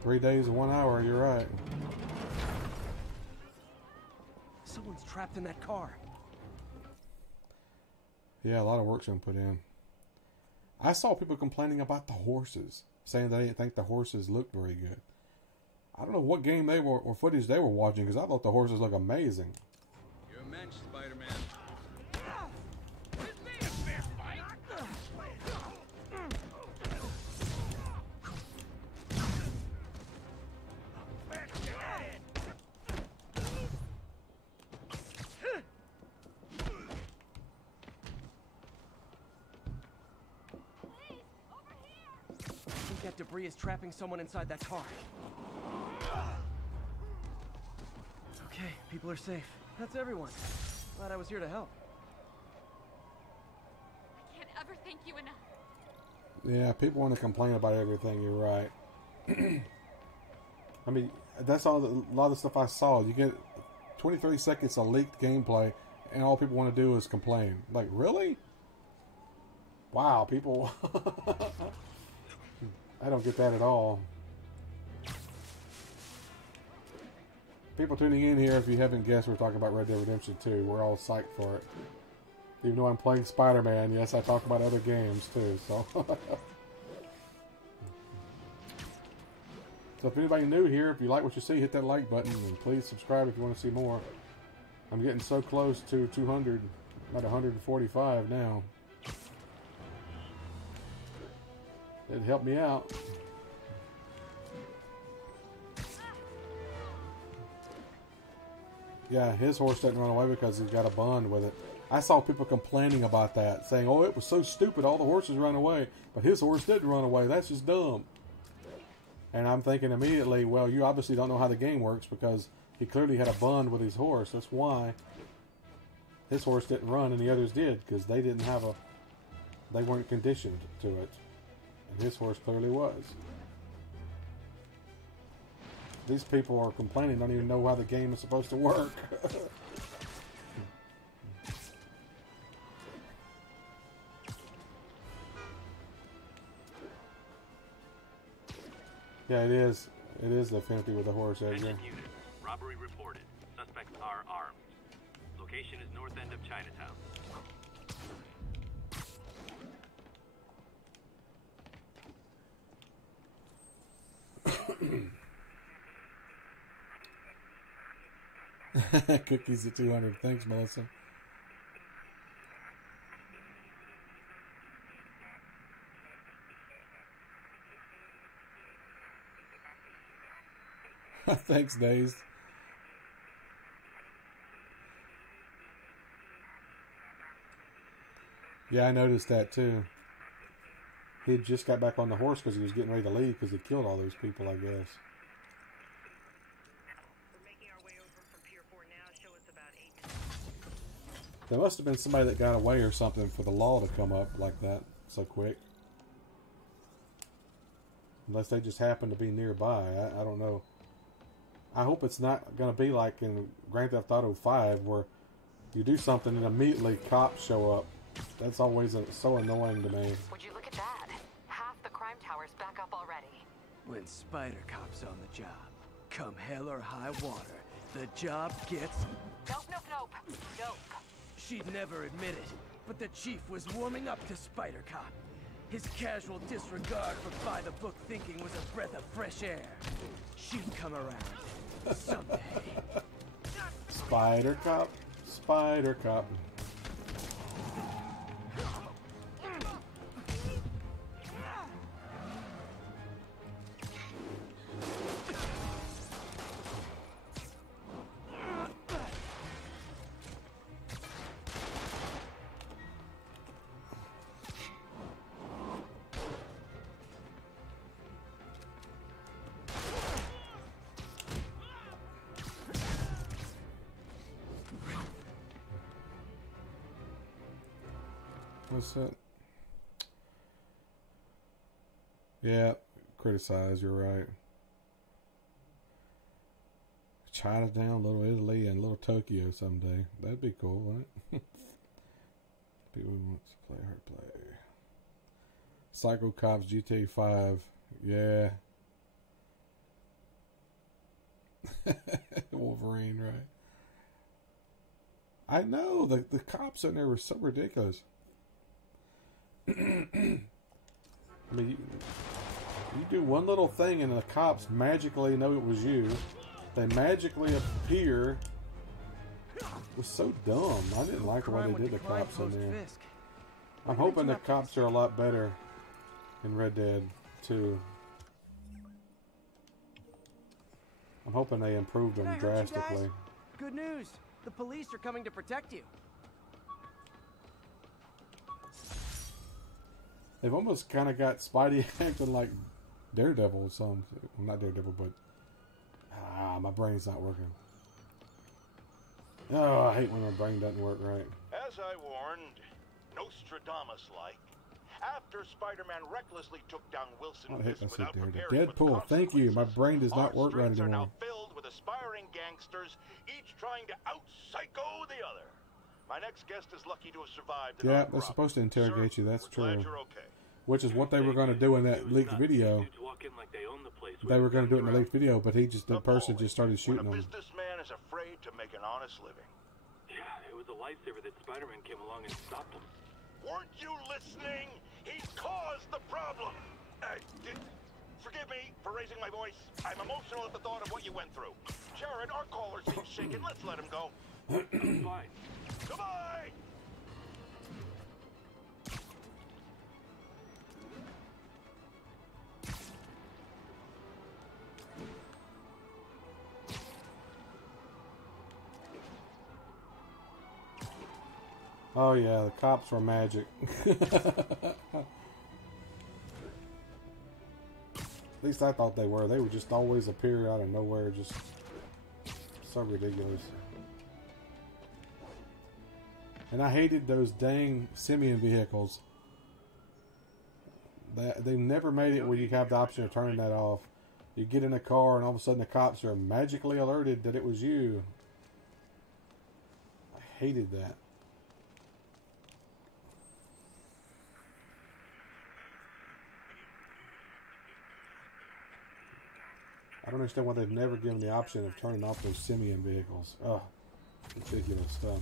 3 days and 1 hour, you're right. Someone's trapped in that car. Yeah, a lot of work's been put in. I saw people complaining about the horses, saying they didn't think the horses looked very good. I don't know what game they were or footage they were watching because I thought the horses looked amazing. You're a mensch, Spider-Man. that debris is trapping someone inside that car. Okay, people are safe. That's everyone. Glad I was here to help. I can't ever thank you enough. Yeah, people want to complain about everything. You're right. I mean, that's all. A lot of the stuff I saw. You get 20, 30 seconds of leaked gameplay, and all people want to do is complain. Like, really? Wow, people. I don't get that at all. People tuning in here, if you haven't guessed, we're talking about Red Dead Redemption 2. We're all psyched for it. Even though I'm playing Spider-Man, yes, I talk about other games too. So, so if anybody new here, if you like what you see, hit that like button, and please subscribe if you want to see more. I'm getting so close to 200, about 145 now. It'd help me out. Yeah, his horse doesn't run away because he's got a bond with it. I saw people complaining about that, saying, oh, it was so stupid, all the horses ran away, but his horse didn't run away. That's just dumb. And I'm thinking immediately, well, you obviously don't know how the game works because he clearly had a bond with his horse. That's why his horse didn't run and the others did, because they didn't have a, they weren't conditioned to it. And his horse clearly was. These people are complaining, don't even know how the game is supposed to work. Yeah, it is. It is the Affinity with the horse, Edgar. Attention unit. Robbery reported. Suspects are armed. Location is north end of Chinatown. Cookies at 200. Thanks, Melissa. Thanks, Days. Yeah, I noticed that too. He had just got back on the horse because he was getting ready to leave because he killed all those people, I guess. There must have been somebody that got away or something for the law to come up like that so quick. Unless they just happen to be nearby. I don't know. I hope it's not going to be like in Grand Theft Auto 5 where you do something and immediately cops show up. That's always so annoying to me. Would you look at that? Half the crime tower's back up already. When Spider Cop's on the job, come hell or high water, the job gets... Nope, nope, nope. Nope. She'd never admit it, but the chief was warming up to Spider Cop. His casual disregard for by-the-book thinking was a breath of fresh air. She'd come around someday. Spider Cop, Spider Cop. What's that? Yeah, criticize, you're right. Chinatown, Little Italy, and Little Tokyo someday. That'd be cool, wouldn't it? People who want to play hard play. Psycho Cops GTA 5. Yeah. Wolverine, right? I know, the cops in there were so ridiculous. I mean, you do one little thing and the cops magically know it was you. They magically appear. It was so dumb. I didn't like the way they did the cops in there. I'm hoping the cops are a lot better in Red Dead 2. I'm hoping they improved them drastically. Good news. The police are coming to protect you. They've almost kind of got Spidey acting like Daredevil. Some, well, not Daredevil, but my brain's not working. Oh, I hate when my brain doesn't work right. As I warned, Nostradamus-like, after Spider-Man recklessly took down Wilson Fisk without preparing for the Deadpool, thank you. My brain does not work right streets are anymore. now filled with aspiring gangsters, each trying to out-psycho the other. My next guest is lucky to have survived. Yeah, they're supposed to interrogate you. That's true. Glad you're okay. Which is what they were going to do in that leaked video. They were going to do it in the leaked video, but the person just started shooting them. When a businessman is afraid to make an honest living. Yeah, it was a lifesaver that Spider-Man came along and stopped him. Weren't you listening? He caused the problem. Forgive me for raising my voice. I'm emotional at the thought of what you went through. Jared, our caller seems shaken. Let's let him go. Fine. Goodbye. Oh yeah, the cops were magic. At least I thought they were. They would just always appear out of nowhere, just so ridiculous. And I hated those dang Simeon vehicles. They never made it where you have the option of turning that off. You get in a car and all of a sudden the cops are magically alerted that it was you. I hated that. I don't understand why they've never given the option of turning off those Simeon vehicles. Oh, ridiculous stuff.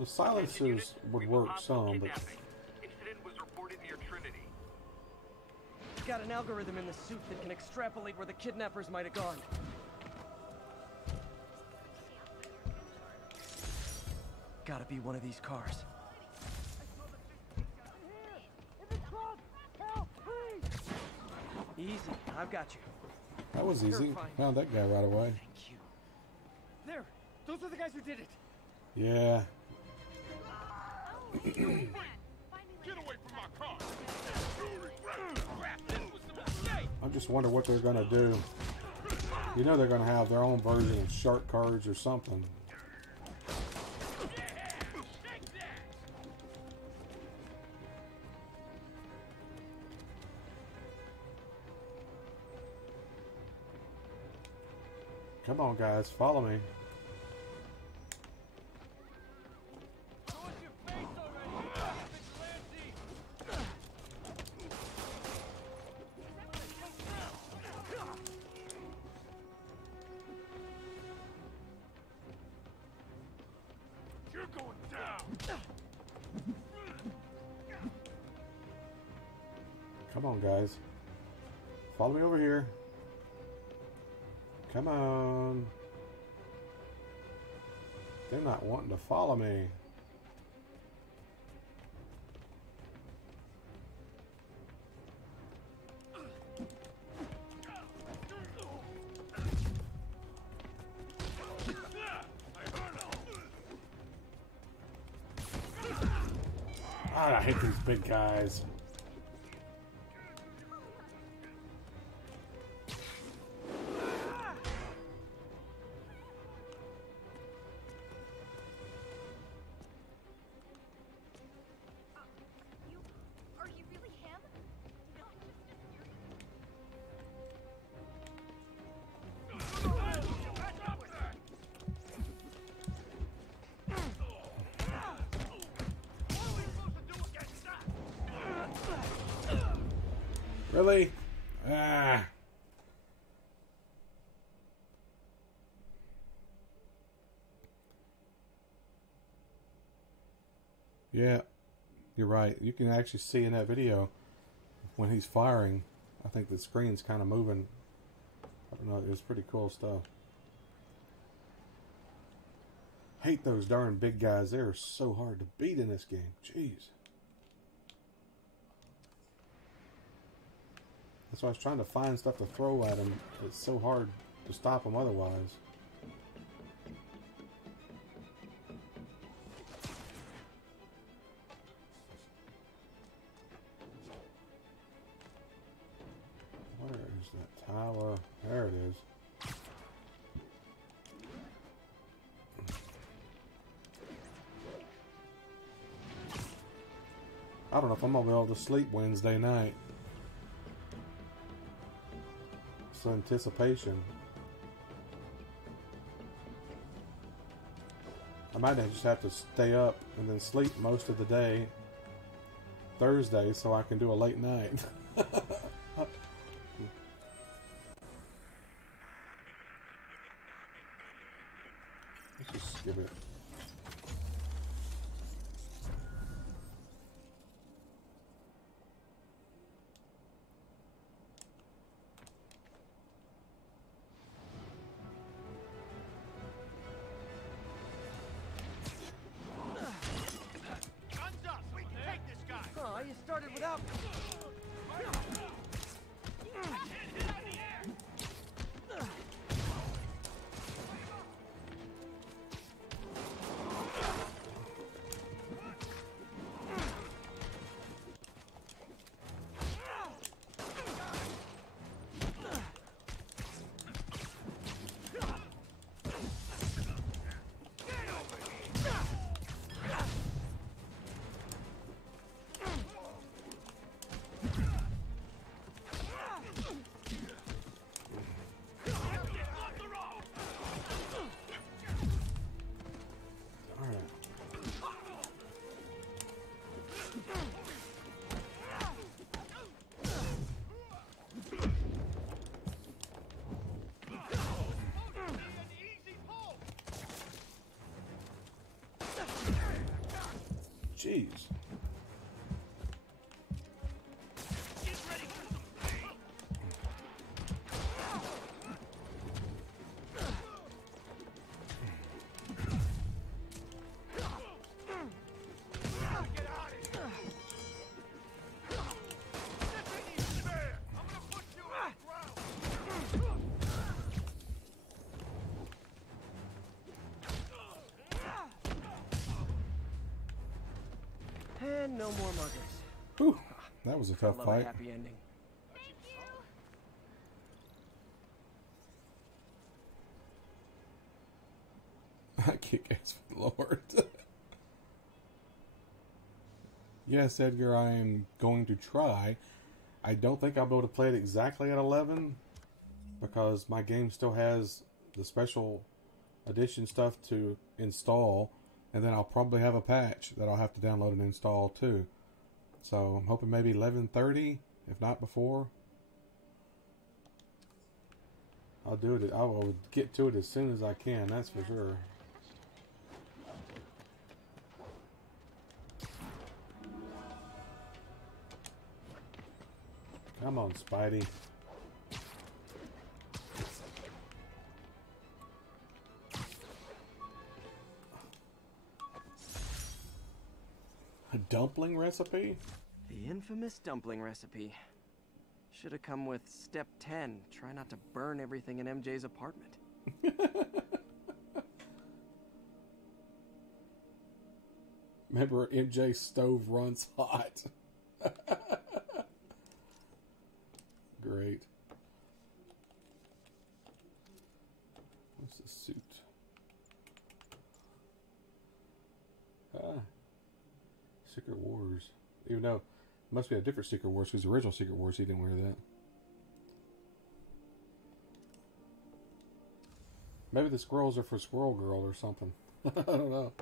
The silencers would work some, but got an algorithm in the suit that can extrapolate where the kidnappers might have gone. Gotta be one of these cars. Easy, I've got you. That was easy. Found that guy right away. Thank you. There, those are the guys who did it. Yeah. Get away from my car. I just wonder what they're going to do. You know they're going to have their own version of shark cards or something. Come on, guys, follow me. Come on, guys. Follow me over here. Come on. They're not wanting to follow me. Ah, I hate these big guys. Really? Ah. Yeah, you're right. You can actually see in that video when he's firing, I think the screen's kind of moving. I don't know, it was pretty cool stuff. hate those darn big guys. They are so hard to beat in this game. Jeez. That's why I was trying to find stuff to throw at them. It's so hard to stop them otherwise. Where is that tower? There it is. I don't know if I'm gonna be able to sleep Wednesday night. It's anticipation. I might just have to stay up and then sleep most of the day Thursday so I can do a late night. Let's just skip it. You started without me. Jeez. And no more muggers. Whew, that was a tough Love fight. a happy ending. I kick ass for the Lord. Yes, Edgar, I am going to try. I don't think I'll be able to play it exactly at 11 because my game still has the special edition stuff to install, and then I'll probably have a patch that I'll have to download and install too. So I'm hoping maybe 11:30, if not before. I'll do it. I will get to it as soon as I can, that's for sure. Come on, Spidey. A dumpling recipe? The infamous dumpling recipe. Should have come with step 10. Try not to burn everything in MJ's apartment. Remember, MJ's stove runs hot. Great. What's the suit? Secret Wars. Even though it must be a different Secret Wars, because the original Secret Wars, he didn't wear that. Maybe the squirrels are for Squirrel Girl or something. I don't know.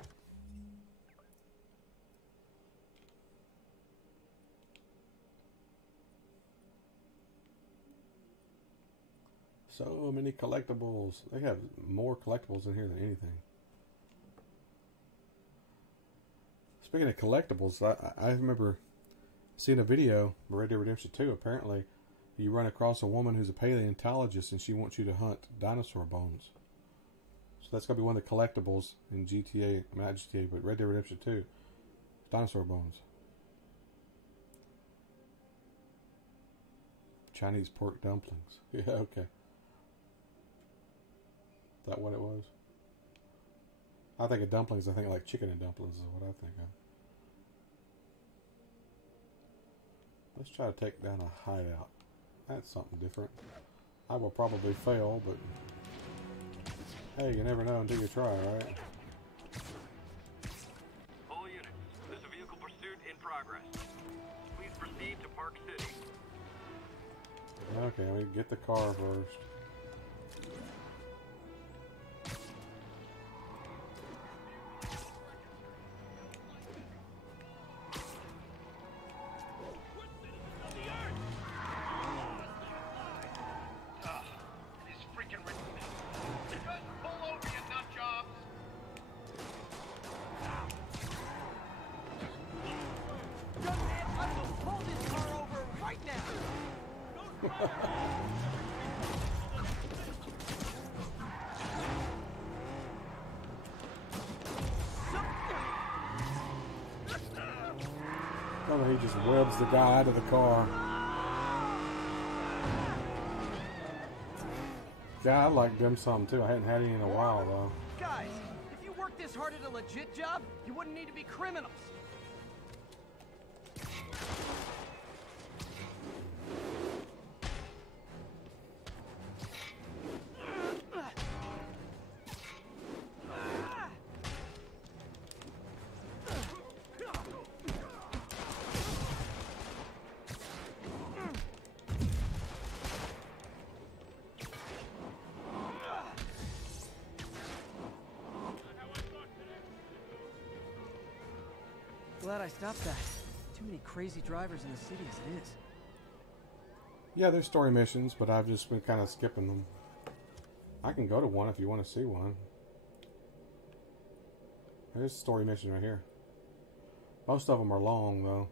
So many collectibles. They have more collectibles in here than anything. Speaking of collectibles, I remember seeing a video, Red Dead Redemption 2, apparently, you run across a woman who's a paleontologist and she wants you to hunt dinosaur bones. So that's going to be one of the collectibles in GTA, not GTA, but Red Dead Redemption 2. Dinosaur bones. Chinese pork dumplings. Yeah, okay. Is that what it was? I think of dumplings, I think like chicken and dumplings is what I think of. Let's try to take down a hideout. That's something different. I will probably fail, but hey, you never know until you try, right? All units, there's a vehicle pursuit in progress. Please proceed to Park City. Okay, we get the car first. Oh, he just webs the guy out of the car. Yeah, I like dim sum too. I hadn't had any in a while though. Guys, if you worked this hard at a legit job, you wouldn't need to be criminals. Glad I stopped that. Too many crazy drivers in the city as it is. Yeah, there's story missions, but I've just been kind of skipping them. I can go to one if you want to see one. There's a story mission right here. Most of them are long, though.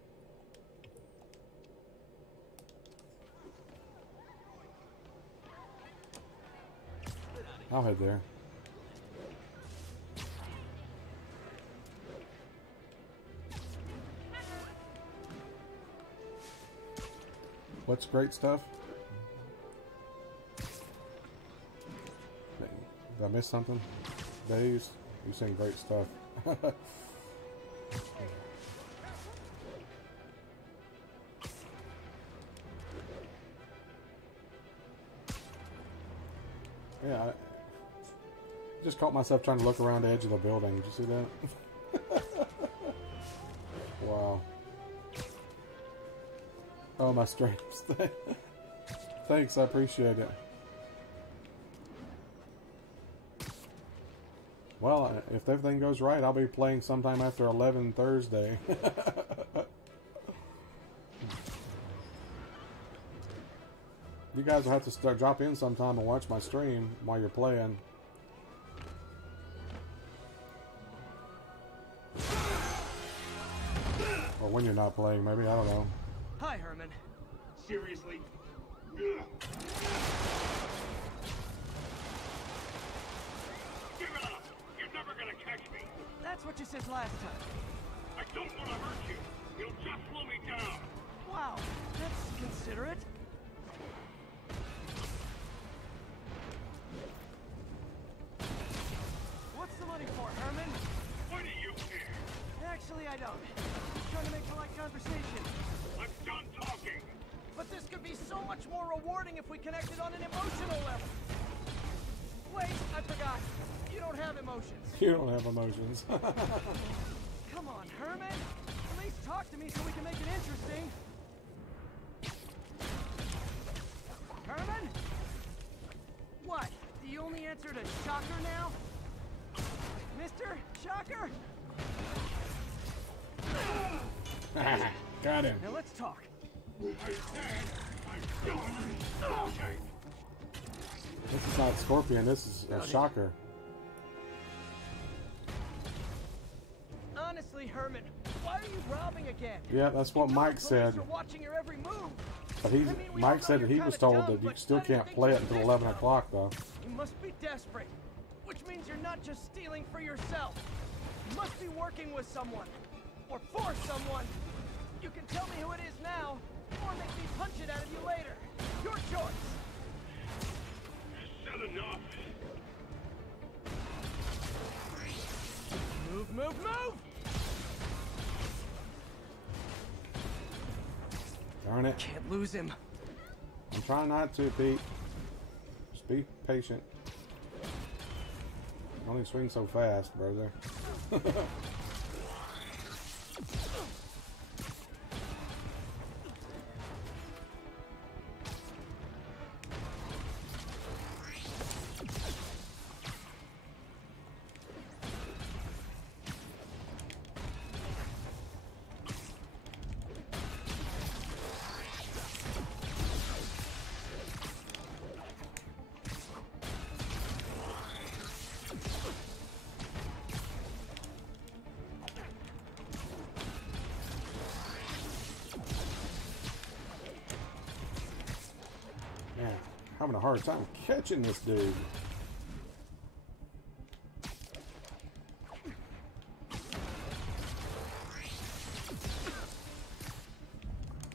I'll head there. What's great stuff? Did I miss something? Days? You're saying great stuff. Yeah, I just caught myself trying to look around the edge of the building. Did you see that? Wow. Oh, my streams. Thanks, I appreciate it. Well, if everything goes right, I'll be playing sometime after 11 Thursday. You guys will have to drop in sometime and watch my stream while you're playing. Or when you're not playing, maybe, I don't know. Hi, Herman. Seriously? Give it up! You're never gonna catch me! That's what you said last time. I don't want to hurt you! You'll just slow me down! Wow, that's considerate. What's the money for, Herman? Why do you care? Actually, I don't. Just trying to make polite conversation. I'm done talking! But this could be so much more rewarding if we connected on an emotional level. Wait, I forgot. You don't have emotions. You don't have emotions. Come on, Herman. At least talk to me so we can make it interesting. Herman? What? The only answer to Shocker now? Mr. Shocker? Got him. Now let's talk. This is not Scorpion, this is a Shocker. Honestly, Herman, why are you robbing again? Yeah, that's what Mike said. Watching your every move. But Mike said that he was told that you still can't play it until 11 o'clock, though. You must be desperate. Which means you're not just stealing for yourself. You must be working with someone. Or for someone. You can tell me who it is now, or make me punch it out of you later. Your choice. That's enough. Move, move, move! Darn it. Can't lose him. I'm trying not to, Pete. Just be patient. Only swing so fast, brother. Man, having a hard time catching this dude.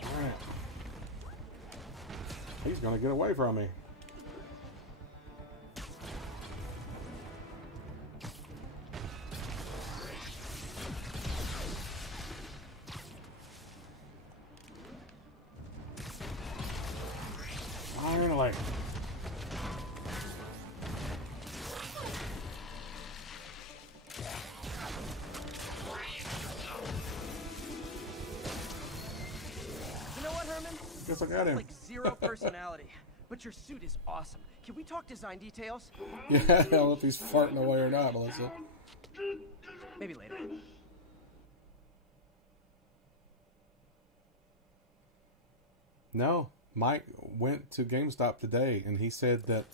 Alright. He's gonna get away from me. Finally. You know what, Herman? Guess I got him. Like zero personality, but your suit is awesome. Can we talk design details? Yeah, I don't know if he's farting away or not, Melissa. Maybe later. No, Mike went to GameStop today, and he said that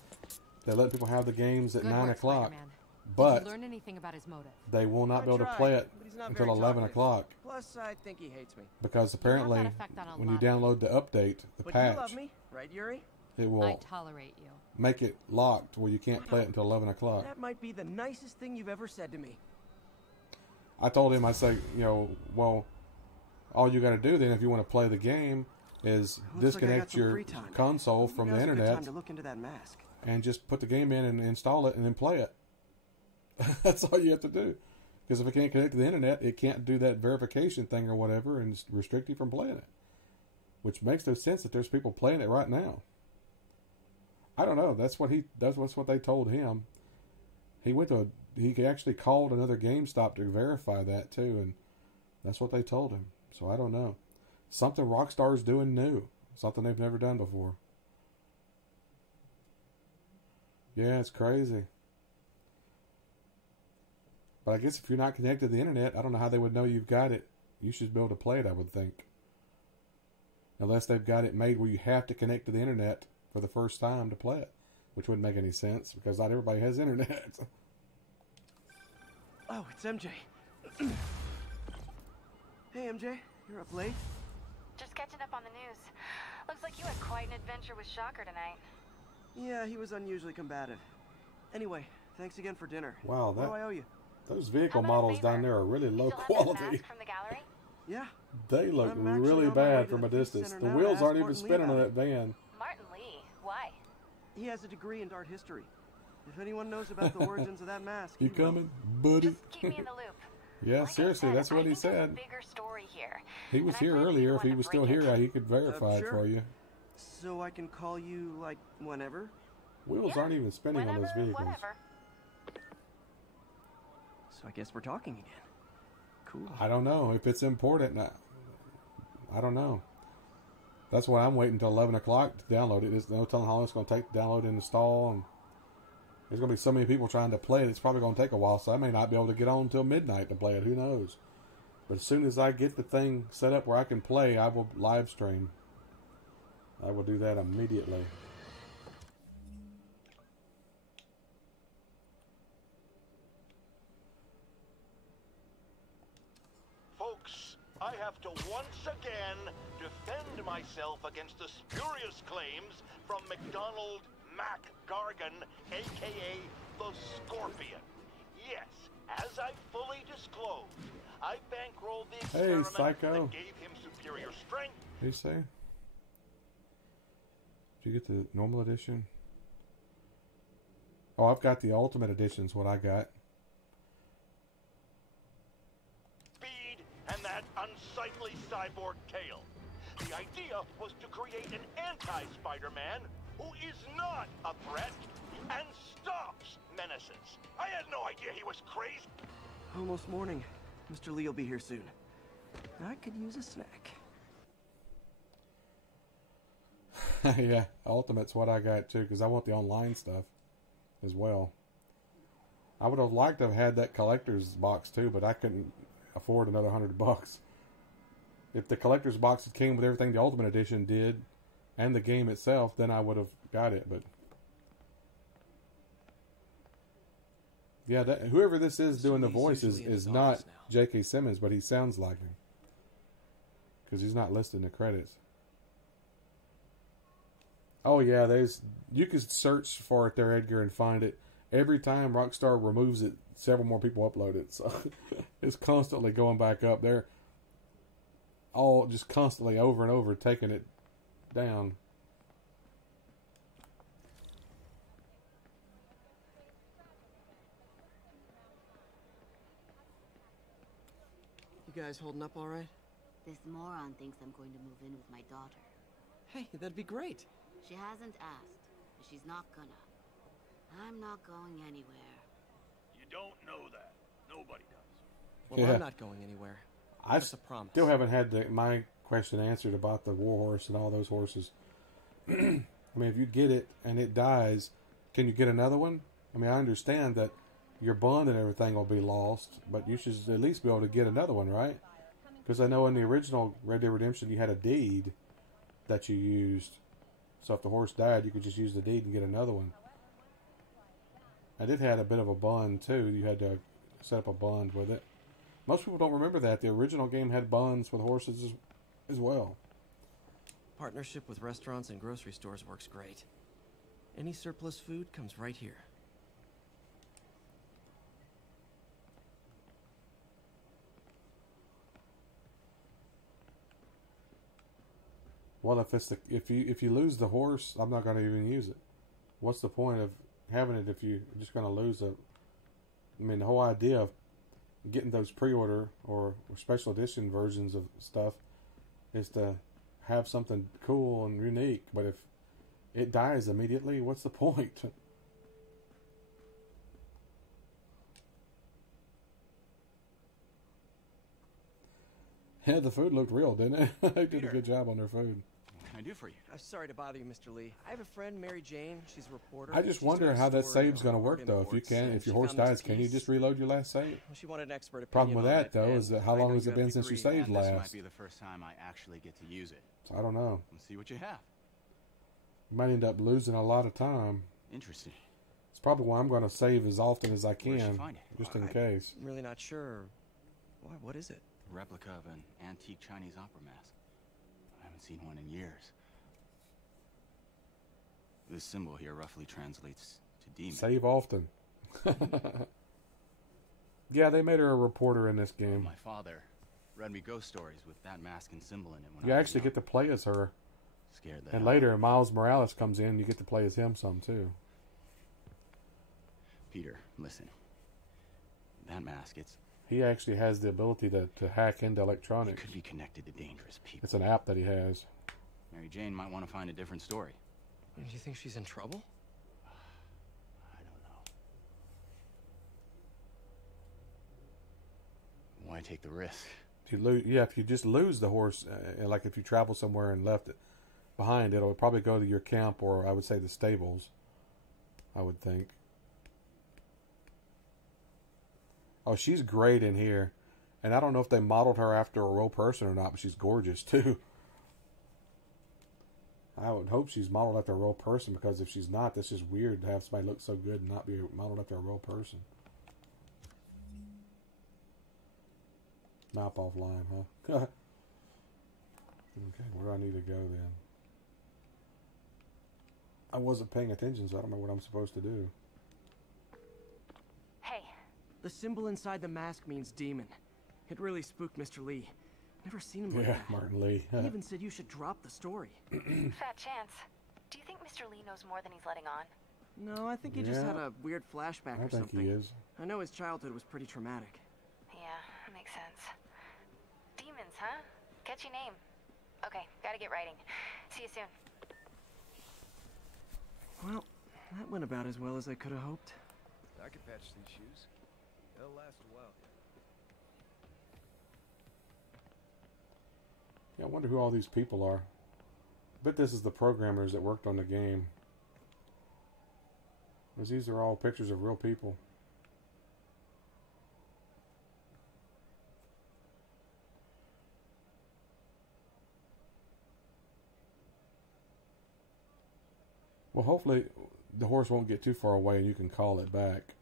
they let people have the games at 9 o'clock, but Did you learn anything about his motive? they will not I be able to tried, play it but he's not until very 11 talkative. o'clock. Plus, I think he hates me. Because apparently, that effect on a when you lot of download the update, the But patch, you love me, right, Yuri? it I will tolerate you. make it locked where you can't play it until 11 o'clock. That might be the nicest thing you've ever said to me. I told him, I said, well, all you got to do then if you want to play the game is Looks like I got disconnect some your free time. console from the Now's a good internet time to look into that mask. and just put the game in and install it and then play it. That's all you have to do. Because if it can't connect to the internet, it can't do that verification thing or whatever and restrict you from playing it. Which makes no sense that there's people playing it right now. I don't know. That's what they told him. He actually called another GameStop to verify that too, and that's what they told him. So I don't know. Something Rockstar's doing new. Something they've never done before. Yeah, it's crazy. But I guess if you're not connected to the internet, I don't know how they would know you've got it. You should be able to play it, I would think. Unless they've got it made where you have to connect to the internet for the first time to play it. Which wouldn't make any sense, because not everybody has internet. Oh, it's MJ. Hey, MJ. You're up late? Just catching up on the news. Looks like you had quite an adventure with Shocker tonight. Yeah, he was unusually combative. Anyway, thanks again for dinner. Wow, What do I owe you? those vehicle models down there are really low quality. From the gallery? Yeah. They look I'm actually really on my way bad to from the a Peace distance. Center The now to wheels ask aren't even Martin Lee spinning on about that van. Martin Lee? Why? He has a degree in art history. If anyone knows about the origins of that mask, You he will. coming, buddy? Just keep me in the loop. Yeah, Like I seriously, said, that's what I he think there's a said. bigger story here. He was And I here plan to be earlier. the If one he to was still break it. here, he could verify it sure. for you. So I can call you, like, whenever? Wheels aren't even spinning on those vehicles. Whatever. So I guess we're talking again. Cool. I don't know if it's important. I don't know. That's why I'm waiting until 11 o'clock to download it. There's no telling how long it's going to take to download and install. And there's going to be so many people trying to play it. It's probably going to take a while, so I may not be able to get on until midnight to play it. Who knows? But as soon as I get the thing set up where I can play, I will live stream. I will do that immediately. Folks, I have to once again defend myself against the spurious claims from McDonald Mac Gargan, a.k.a. the Scorpion. Yes, as I fully disclosed, I bankrolled the experiment Psycho. that gave him superior strength. What do you say? Did you get the normal edition? Oh, I've got the ultimate edition is what I got. Speed and that unsightly cyborg tail. The idea was to create an anti-Spider-Man who is not a threat and stops menaces. I had no idea he was crazy. Almost morning. Mr. Lee will be here soon. I could use a snack. Yeah, Ultimate's what I got too, because I want the online stuff as well. I would have liked to have had that collector's box too, but I couldn't afford another $100. If the collector's box came with everything the Ultimate Edition did, and the game itself, then I would have got it, but... Yeah, whoever this is doing the voice is not J.K. Simmons, but he sounds like him. Because he's not listed in the credits. Oh yeah, you can search for it there, Edgar, and find it. Every time Rockstar removes it, several more people upload it. So it's constantly going back up. They're all just constantly over and over taking it down. You guys holding up all right? This moron thinks I'm going to move in with my daughter. Hey, that'd be great. She hasn't asked, but she's not gonna. I'm not going anywhere. You don't know that. Nobody does. Well, Yeah. I'm not going anywhere. I That's a promise. still haven't had my question answered about the Warhorse and all those horses. I mean, if you get it and it dies, can you get another one? I mean, I understand that your bond and everything will be lost, but you should at least be able to get another one, right? Because I know in the original Red Dead Redemption, you had a deed that you used. So if the horse died, you could just use the deed and get another one. And it had a bit of a bond, too. You had to set up a bond with it. Most people don't remember that. The original game had bonds with horses as well. Partnership with restaurants and grocery stores works great. Any surplus food comes right here. Well, if you lose the horse, I'm not going to even use it. What's the point of having it if you're just going to lose it? I mean, the whole idea of getting those pre-order or special edition versions of stuff is to have something cool and unique. But if it dies immediately, what's the point? Yeah, the food looked real, didn't it? They did a good job on their food. What can I do for you? I'm sorry to bother you, Mr. Lee. I have a friend, Mary Jane. She's a reporter. I just She's wonder doing how that story save's on going to work, art though. If imports, your and she horse found this dies, can you piece. just reload your last save? Well, she wanted an expert Problem opinion with on that, it, though, and is that how I know long has you it have been a since your degree. save And this last? might be the first time I actually get to use it. So I don't know. Let's see what you have. You might end up losing a lot of time. Interesting. It's probably why I'm going to save as often as I Where'd you can, find it? just in case. I'm really not sure. What is it? A replica of an antique Chinese opera mask. I haven't seen one in years. This symbol here roughly translates to demon. Save often. Yeah, they made her a reporter in this game. My father read me ghost stories with that mask and symbol in it when You I was actually young. get to play as her. Scared the And hell later, Miles Morales comes in, you get to play as him some, too. Peter, listen. That mask, He actually has the ability to hack into electronics. could be connected to dangerous people. It's an app that he has. Mary Jane might want to find a different story. Do you think she's in trouble? I don't know. Why take the risk? If you just lose the horse, like if you travel somewhere and left it behind, it'll probably go to your camp, or I would say the stables, I would think. Oh, she's great in here. And I don't know if they modeled her after a real person or not, but she's gorgeous too. I would hope she's modeled after a real person, because if she's not, that's just weird to have somebody look so good and not be modeled after a real person. Map offline, huh? Okay, where do I need to go then? I wasn't paying attention, so I don't know what I'm supposed to do. Hey. The symbol inside the mask means demon. It really spooked Mr. Lee. Never seen him like Yeah, that. Martin Lee. He even said you should drop the story. Fat chance. Do you think Mr. Lee knows more than he's letting on? No, I think he just had a weird flashback or something. I think he is. I know his childhood was pretty traumatic. Yeah, that makes sense. Demons, huh? Catchy name. Okay, gotta get writing. See you soon. Well, that went about as well as I could have hoped. I could patch these shoes. They'll last a while. Yeah, I wonder who all these people are. I bet this is the programmers that worked on the game. Because these are all pictures of real people. Well, hopefully the horse won't get too far away and you can call it back.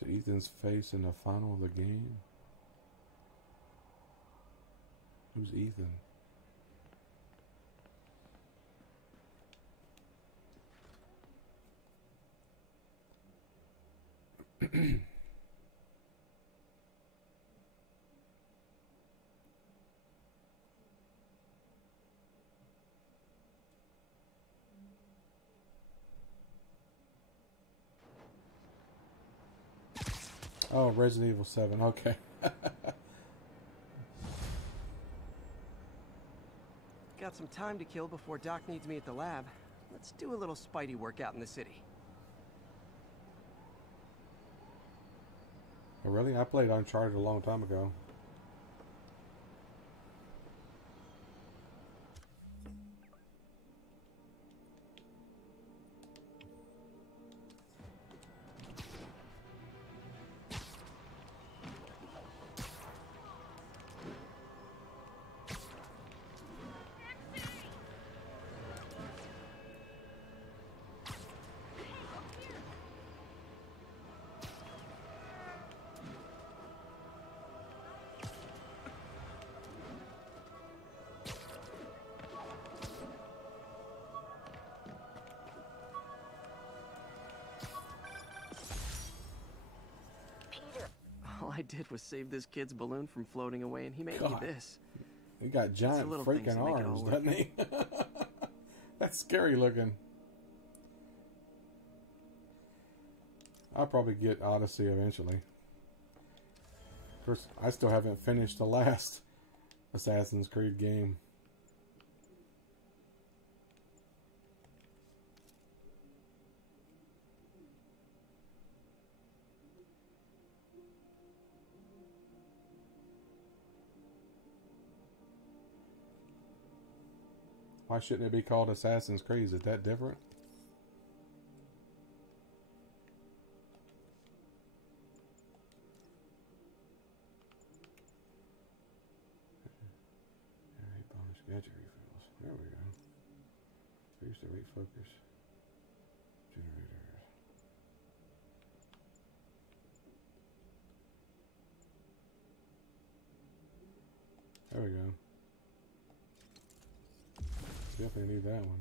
So Ethan's face in the final of the game. Who's Ethan? Oh, Resident Evil 7. Okay. Got some time to kill before Doc needs me at the lab. Let's do a little Spidey workout in the city. Oh, really? I played Uncharted a long time ago. All I did was save this kid's balloon from floating away, and he made me this. He got giant freaking arms, doesn't he? That's scary looking. I'll probably get Odyssey eventually. Of course, I still haven't finished the last Assassin's Creed game. Why shouldn't it be called Assassin's Creed? Is it that different? Bonus gadget refills. There we go. Boost the rate focus. Generators. There we go. Definitely need that one.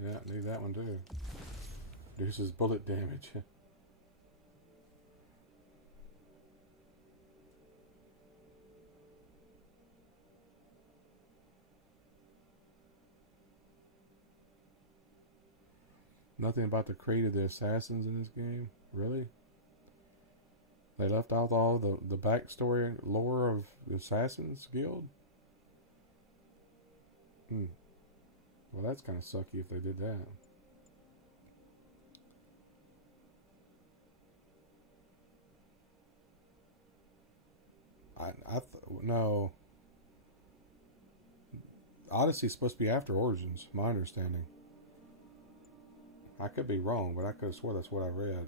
Yeah, need that one too. Reduces bullet damage. Nothing about the creed of the assassins in this game? Really? They left out all the backstory lore of the Assassins Guild? Well, that's kind of sucky if they did that. No. Odyssey's supposed to be after Origins, my understanding. I could be wrong, but I could have swore that's what I read.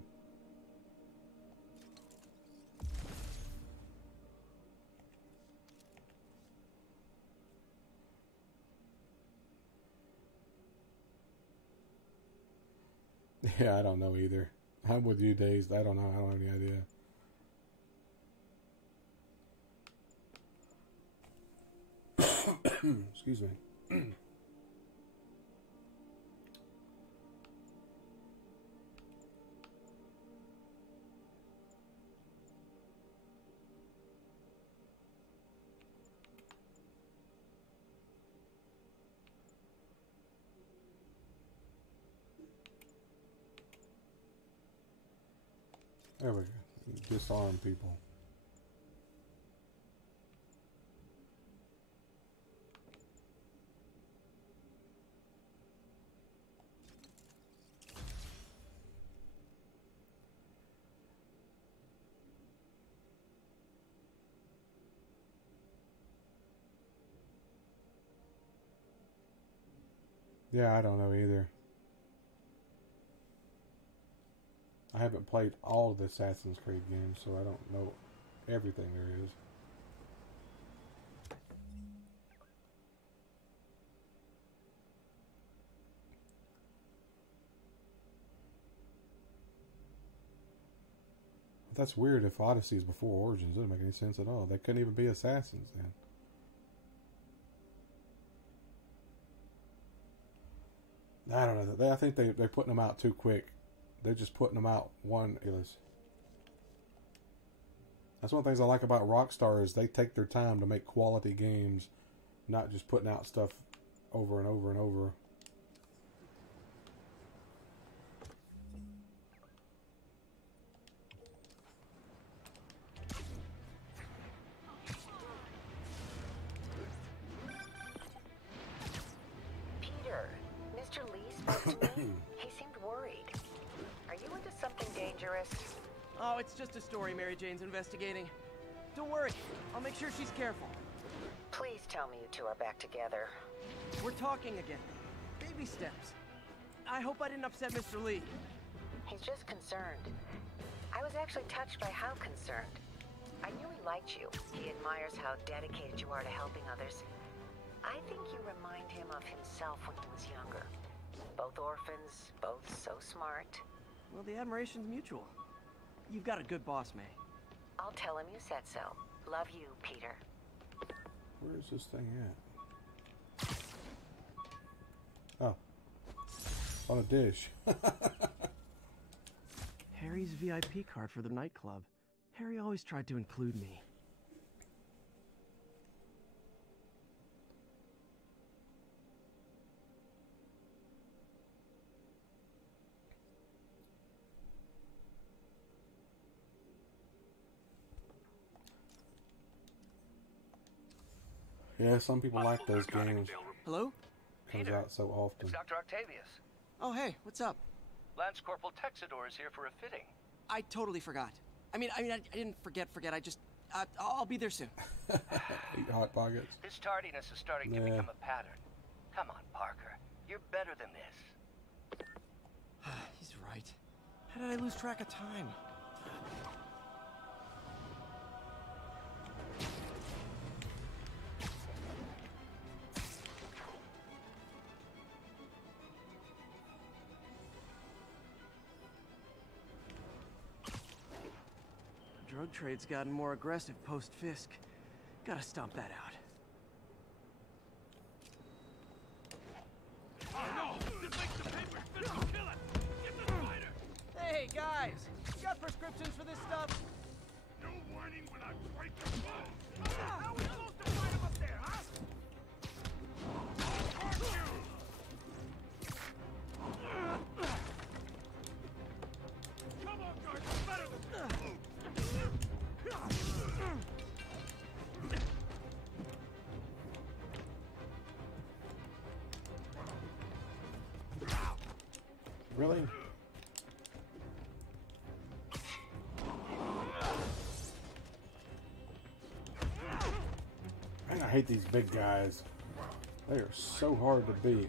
Yeah, I don't know either. I'm with you, Dazed. I don't know. I don't have any idea. Excuse me. There we go. Disarm people. Yeah, I don't know either. I haven't played all of the Assassin's Creed games, so I don't know everything there is. But that's weird if Odyssey is before Origins. It doesn't make any sense at all. They couldn't even be assassins then. I don't know. I think they're putting them out too quick. They're just putting them out one. That's one of the things I like about Rockstar is they take their time to make quality games, not just putting out stuff over and over and over. Peter, Mr. Lee spoke to me. He seemed worried. Are you into something dangerous? Oh, it's just a story Mary Jane's investigating. Don't worry, I'll make sure she's careful. Please tell me you two are back together. We're talking again. Baby steps. I hope I didn't upset Mr. Lee. He's just concerned. I was actually touched by how concerned. I knew he liked you. He admires how dedicated you are to helping others. I think you remind him of himself when he was younger. Both orphans, both so smart. Well, the admiration's mutual. You've got a good boss, May. I'll tell him you said so. Love you, Peter. Where's this thing at? Oh. On a dish. Harry's VIP card for the nightclub. Harry always tried to include me. Yeah, some people like those games. Hello? Comes out so often. It's Dr. Octavius. Oh, hey, what's up? Lance Corporal Texador is here for a fitting. I totally forgot. I didn't forget. I just, I'll be there soon. Eat Hot Pockets. This tardiness is starting to become a pattern. Come on, Parker. You're better than this. He's right. How did I lose track of time? Drug trade's gotten more aggressive post-Fisk. Gotta stomp that out. Oh no! This makes the papers fit to kill it! Get the spider! Hey, guys! You got prescriptions for this stuff? No whining when I break the bones! How are we supposed to fight him up there, huh? Come on, guys! It's better than this! Really? Man, I hate these big guys. They are so hard to beat.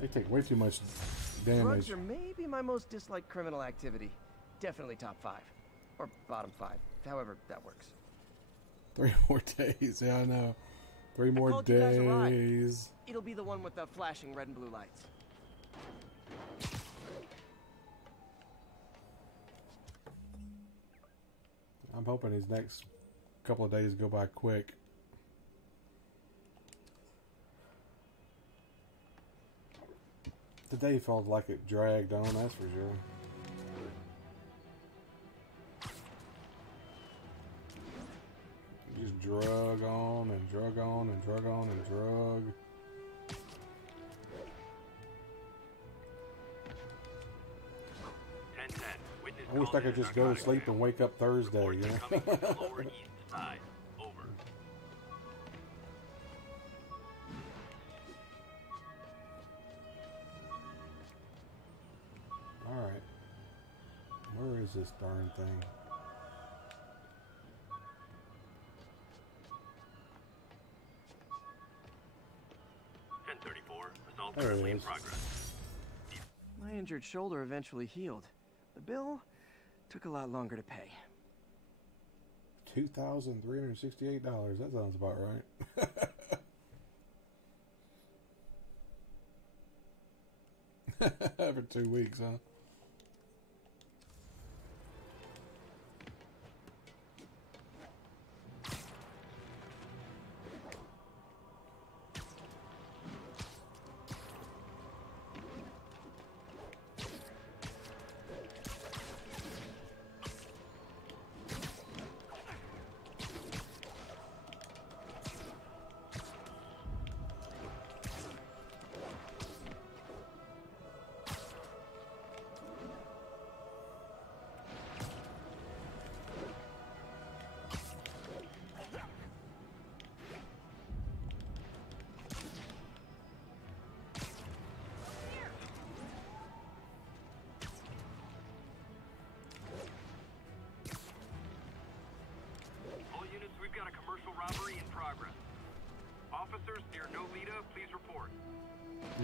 They take way too much damage. Drugs are maybe my most disliked criminal activity. Definitely top 5. Or bottom 5. However that works. 3 more days. Yeah, I know. 3 more called you guys a ride. days. It'll be the one with the flashing red and blue lights. I'm hoping these next couple of days go by quick. The day felt like it dragged on, that's for sure. Just drug on and drug on and drug on and drug. I wish I could just go to sleep and wake up Thursday, you know? Alright. Where is this darn thing? There it is. My injured shoulder eventually healed. The bill took a lot longer to pay. $2,368. That sounds about right. For 2 weeks, huh?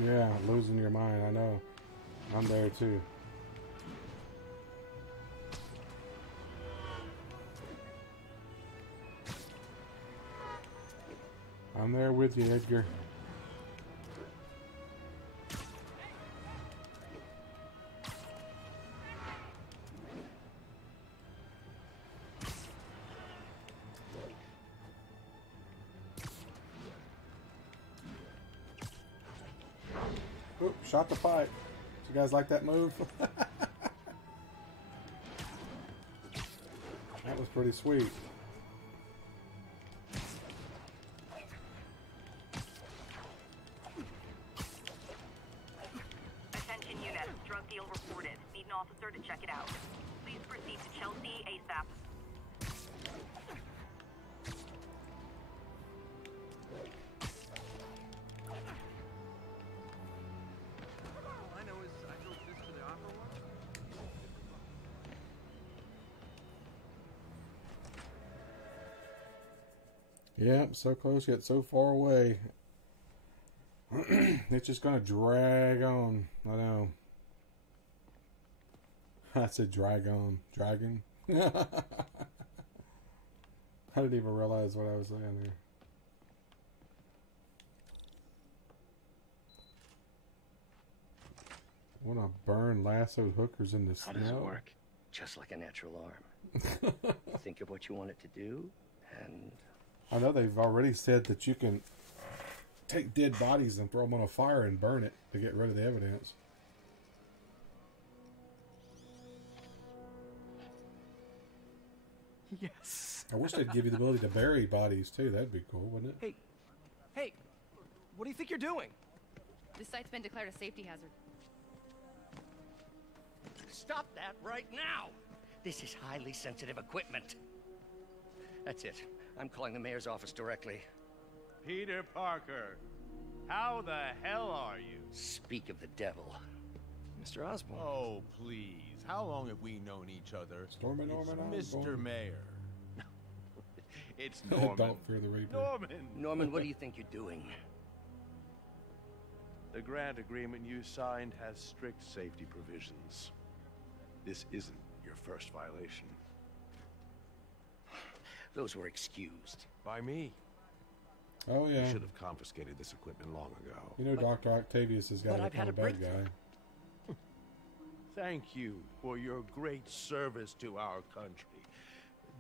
Yeah, losing your mind, I know. I'm there too. I'm there with you, Edgar. Oop, shot the pipe. You guys like that move? That was pretty sweet. Attention units, drug deal reported. Need an officer to check it out. Please proceed to Chelsea ASAP. Yeah, so close yet so far away. It's just gonna drag on. I know. I said drag on. Dragon? I didn't even realize what I was saying here. I wanna burn lassoed hookers in the snow. How does it work? Just like a natural arm. Think of what you want it to do, and... I know they've already said that you can take dead bodies and throw them on a fire and burn it to get rid of the evidence. Yes. I wish they'd give you the ability to bury bodies too. That'd be cool, wouldn't it? Hey, what do you think you're doing? This site's been declared a safety hazard. Stop that right now! This is highly sensitive equipment. That's it. I'm calling the mayor's office directly. Peter Parker, how the hell are you? Speak of the devil. Mr. Osborn. Oh, please. How long have we known each other? Norman, Mr. Mayor. It's Norman. Don't fear the Reaper. Norman, what do you think you're doing? The grant agreement you signed has strict safety provisions. This isn't your first violation. those were excused. By me. Oh, yeah. You should have confiscated this equipment long ago. You know, Dr. Octavius has got to become a bad guy. Thank you for your great service to our country.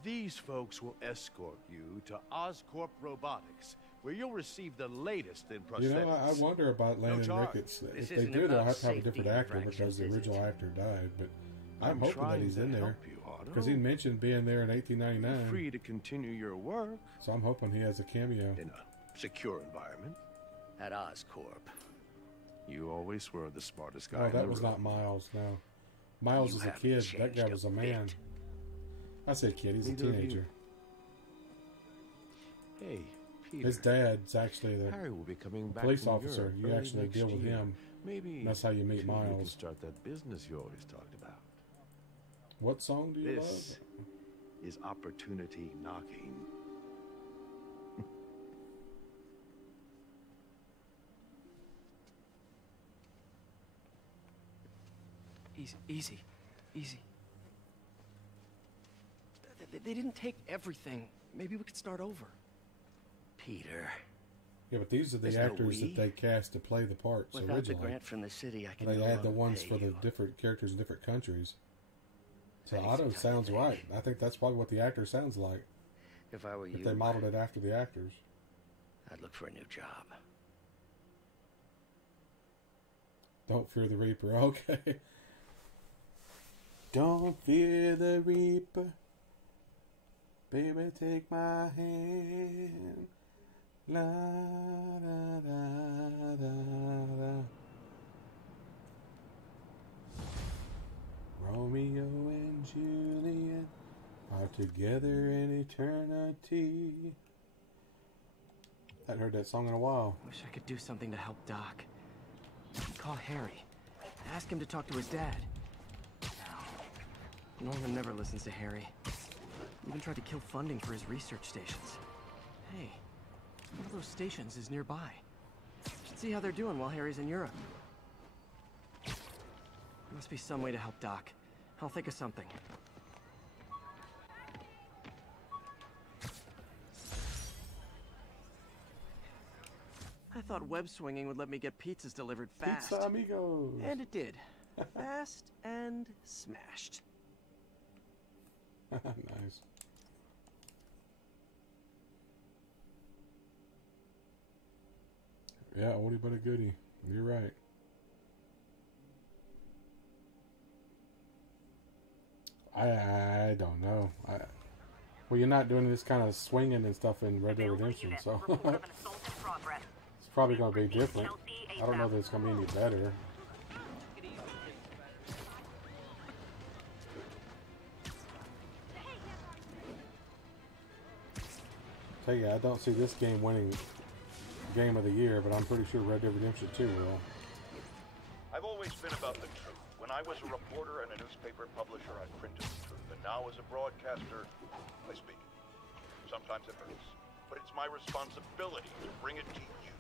These folks will escort you to Oscorp Robotics, where you'll receive the latest in prosthetics. You know, I wonder about Landon Ricketts. If they do, they'll have to have a different actor because the original actor died. But I'm hoping that he's in there because he mentioned being there in 1899. You're free to continue your work. So I'm hoping he has a cameo. In a secure environment. At Oscorp. You always were the smartest guy. Oh, in that the was room. not Miles. No, Miles was a kid. That guy was a man. I said kid. He's a teenager. Hey, Peter. His dad's actually the Harry will be coming back police from officer. Europe You early actually next deal with year. him. Maybe that's how you meet you Miles. can start that business you always talked about. What song do you This is opportunity knocking. Easy. They didn't take everything. Maybe we could start over. Peter. Yeah, but these are the actors that they cast to play the parts Without originally. the grant from the city, I can They no add the longer ones pay for the you. different characters in different countries. So Thanks, Otto Tiny sounds Baby. right. I think that's probably what the actor sounds like. If I were If you, they modeled it after the actors. I'd look for a new job. Don't fear the Reaper. Okay. Don't fear the Reaper. Baby, take my hand. La da da da da. Romeo and Juliet are together in eternity. I hadn't heard that song in a while. Wish I could do something to help Doc. Call Harry. Ask him to talk to his dad. No. Norman never listens to Harry. Even tried to kill funding for his research stations. Hey, one of those stations is nearby. Should see how they're doing while Harry's in Europe. There must be some way to help Doc. I'll think of something. I thought web swinging would let me get pizzas delivered fast. Pizza amigos. And it did. Fast and smashed. Nice. Yeah, oldie but a goodie. You're right. I don't know. Well, you're not doing this kind of swinging and stuff in Red Dead Redemption, so it's probably going to be different. I don't know that it's going to be any better. Tell you, I don't see this game winning Game of the Year, but I'm pretty sure Red Dead Redemption 2 will. I've always been about the truth. When I was a reporter and a newspaper publisher, I printed the truth. And now as a broadcaster, I speak it. Sometimes it hurts. But it's my responsibility to bring it to you.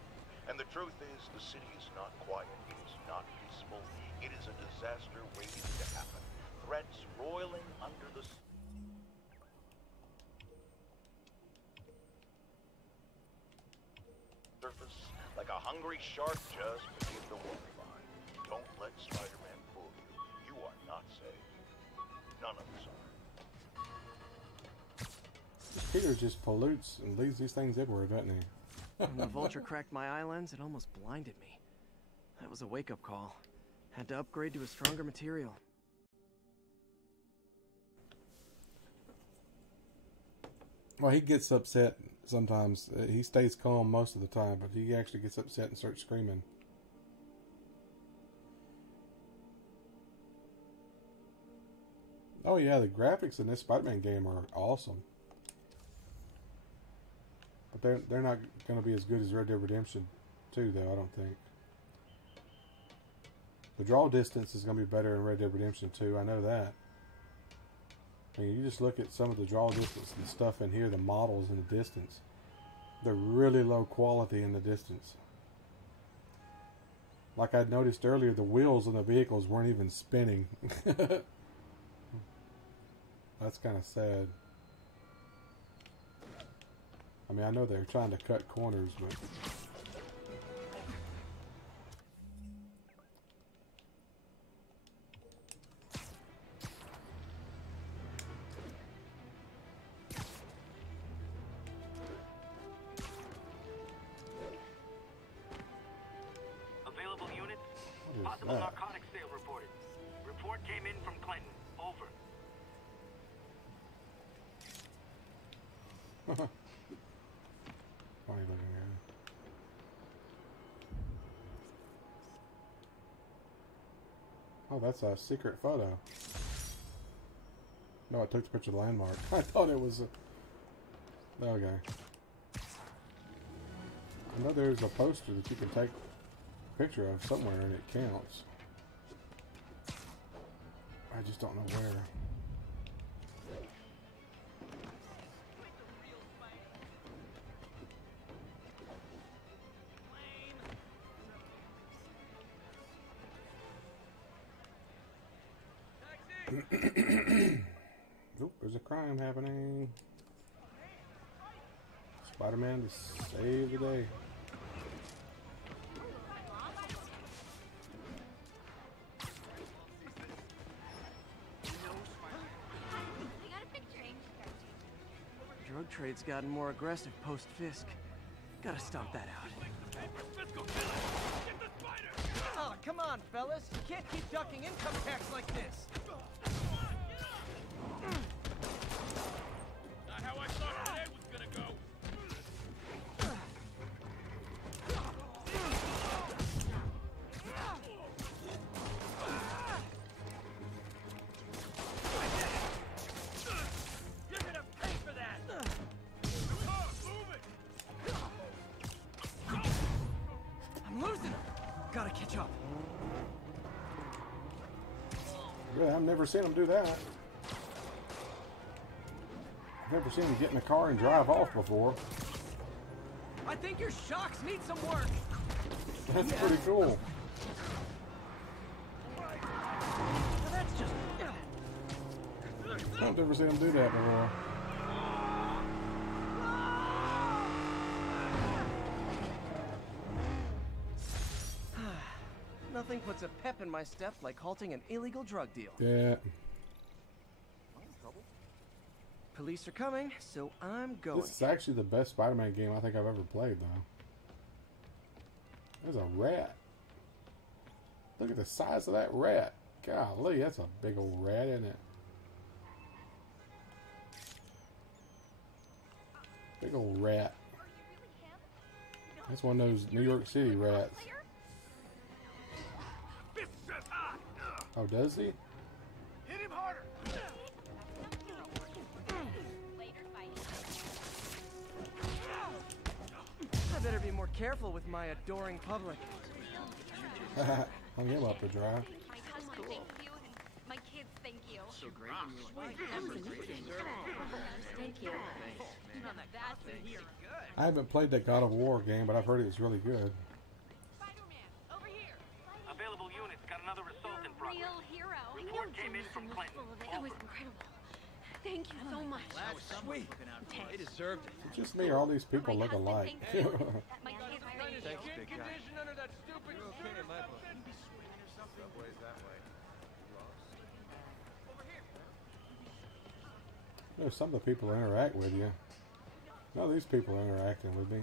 And the truth is, the city is not quiet. It is not peaceful. It is a disaster waiting to happen. Threats roiling under the surface, like a hungry shark just beneath the waterline. Don't let Spider-Man fool you. You are not safe. None of us are. Peter just pollutes and leaves these things everywhere, doesn't he? When the vulture cracked my eye lens, it almost blinded me. That was a wake-up call. Had to upgrade to a stronger material. Well, he gets upset sometimes. He stays calm most of the time, but he actually gets upset and starts screaming. Oh yeah, the graphics in this Spider-Man game are awesome. But they're not going to be as good as Red Dead Redemption 2, though, I don't think. The draw distance is going to be better in Red Dead Redemption 2, I know that. I mean, you just look at some of the draw distance and stuff in here, the models in the distance. They're really low quality in the distance. Like I noticed earlier, the wheels on the vehicles weren't even spinning. That's kind of sad. I mean, I know they're trying to cut corners, but... Available units? What is Possible that? narcotics sale reported. Report came in from Clinton. Over. Funny looking guy. Oh, that's a secret photo. No, I took the picture of the landmark. I thought it was a... Okay. I know there's a poster that you can take a picture of somewhere and it counts. I just don't know where. Nope, there's a crime happening. Spider-Man to save the day. Drug trade's gotten more aggressive post-Fisk. Gotta stomp that out. Oh, come on, fellas. You can't keep ducking income tax like this. Not how I thought today was gonna go. You're gonna pay for that. I'm losing him. Gotta catch up. Yeah, I've never seen him do that. I've never seen him get in a car and drive off before. I think your shocks need some work. That's pretty cool. That's just... I've never seen him do that before. Nothing puts a pep in my step like halting an illegal drug deal. Yeah. Police are coming, so I'm going. This is actually the best Spider-Man game I think I've ever played, though. There's a rat. Look at the size of that rat. Golly, that's a big old rat, isn't it? Big old rat. That's one of those New York City rats. Oh, does he? Hit him harder. I better be more careful with my adoring public. Hung him up to dry. My husband thank you, and my kids thank you. So great. Thank you. I haven't played that God of War game, but I've heard it's really good. Available units got another assault in progress. Real hero. Report came in from Clinton. That was incredible. Thank you so much. Sweet. They deserved it. It's just me, or all these people look alike. My kids thank you. Thanks, big guy. Condition under that stupid You're okay in my book. Subway's that way. You know, some of the people interact with you. No, these people are interacting with me.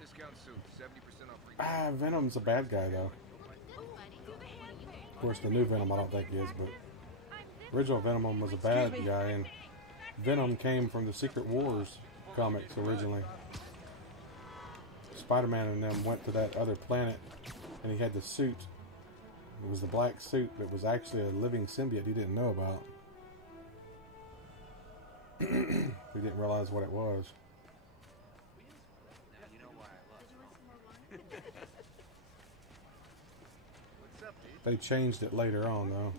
Discount soup, 70% off. Ah, Venom's a bad guy, though. Of course, the new Venom I don't think is, but original Venom was a bad guy, and Venom came from the Secret Wars comics originally. Spider-Man and them went to that other planet, and he had the suit. It was the black suit that was actually a living symbiote he didn't know about. He didn't realize what it was. You know why I love you. What's up, dude? They changed it later on, though.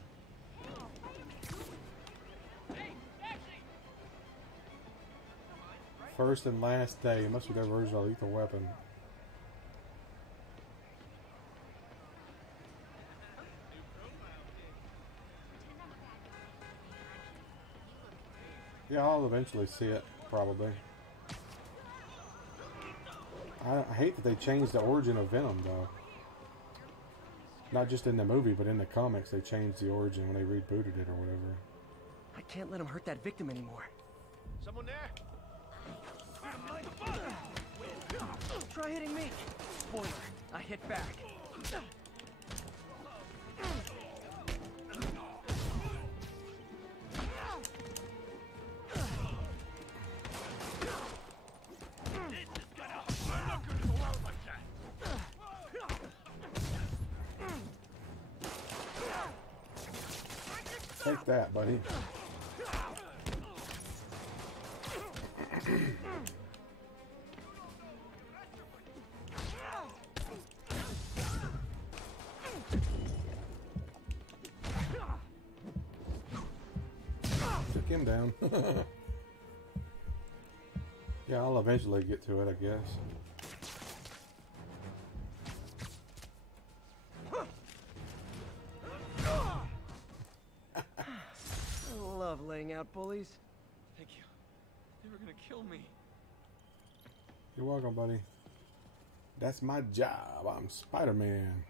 First and last day must be their version of Lethal Weapon. Yeah, I'll eventually see it, probably. I hate that they changed the origin of Venom, though. Not just in the movie, but in the comics, they changed the origin when they rebooted it or whatever. I can't let him hurt that victim anymore. Someone there? Try hitting me. Spoiler, I hit back. Take that, buddy. Took him down. Yeah, I'll eventually get to it, I guess. I love laying out bullies. Thank you. They were gonna kill me. You're welcome, buddy. That's my job. I'm Spider-Man.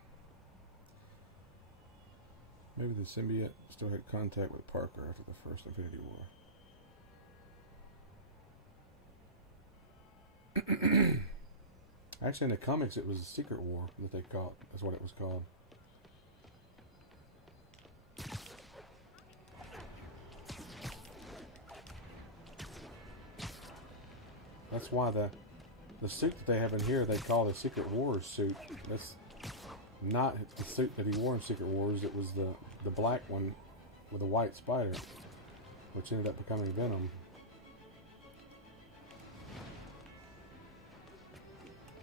Maybe the symbiote still had contact with Parker after the first Infinity War. Actually, in the comics, it was a Secret War that they called. That's what it was called. That's why the suit that they have in here, they call the Secret Wars suit. That's not the suit that he wore in Secret Wars. It was the black one with a white spider, which ended up becoming Venom.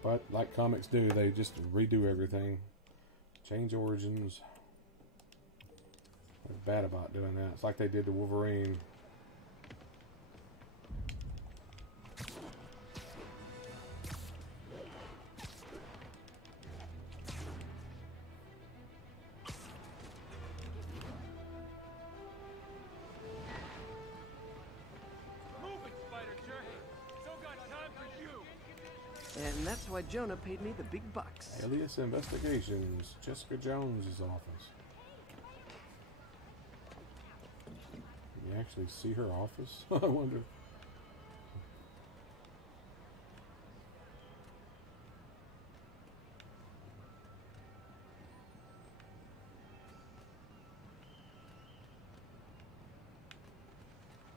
But like comics do, they just redo everything, change origins. They're bad about doing that. It's like they did to Wolverine. And that's why Jonah paid me the big bucks. Alias Investigations, Jessica Jones's office. Can you actually see her office? I wonder.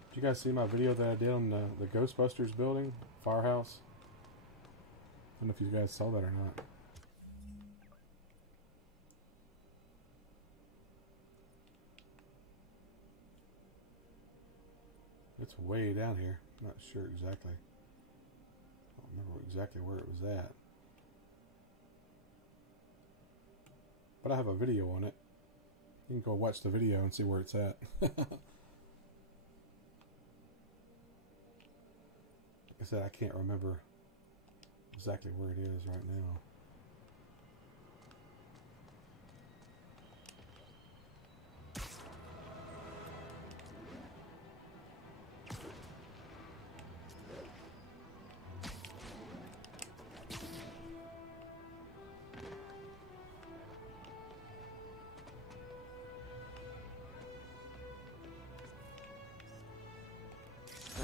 Did you guys see my video that I did on the Ghostbusters building, firehouse? I don't know if you guys saw that or not. It's way down here. I'm not sure exactly. I don't remember exactly where it was at. But I have a video on it. You can go watch the video and see where it's at. Like I said, I can't remember exactly where it is right now.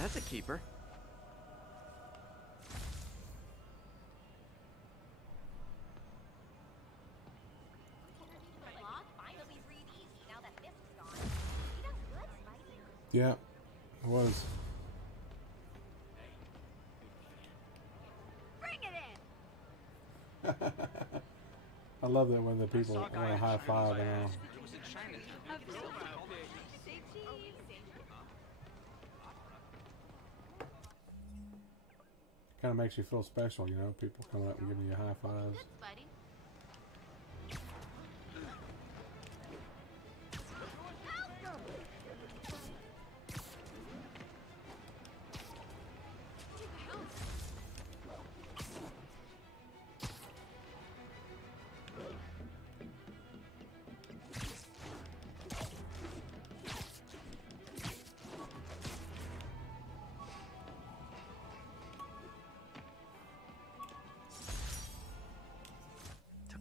That's a keeper. Yeah, it was. Bring it in. I love that when the people want to high five and all. Kind of makes you feel special, you know, people coming up and giving you high fives.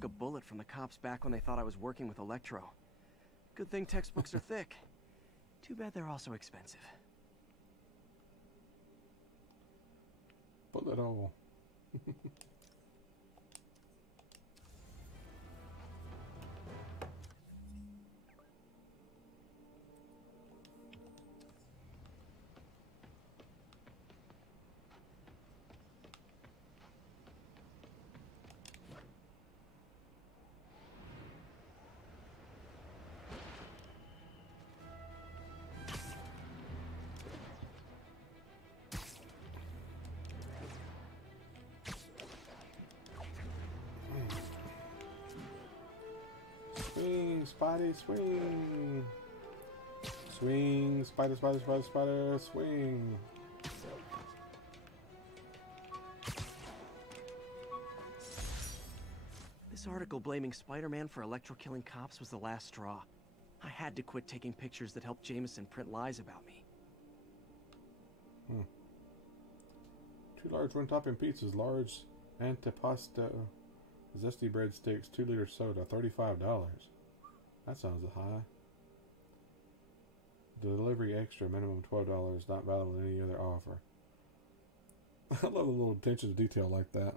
took a bullet from the cops back when they thought I was working with Electro. Good thing textbooks are thick. Too bad they're also expensive. Bullet hole. Swing, Spidey, swing. Swing, spider, spider, spider, spider, swing. This article blaming Spider-Man for Electro-killing cops was the last straw. I had to quit taking pictures that helped Jameson print lies about me. 2 large one-topping pizzas, large antipasto, zesty breadsticks, 2-liter soda, $35. That sounds high. Delivery extra, minimum $12, not valid with any other offer. I love a little attention to detail like that.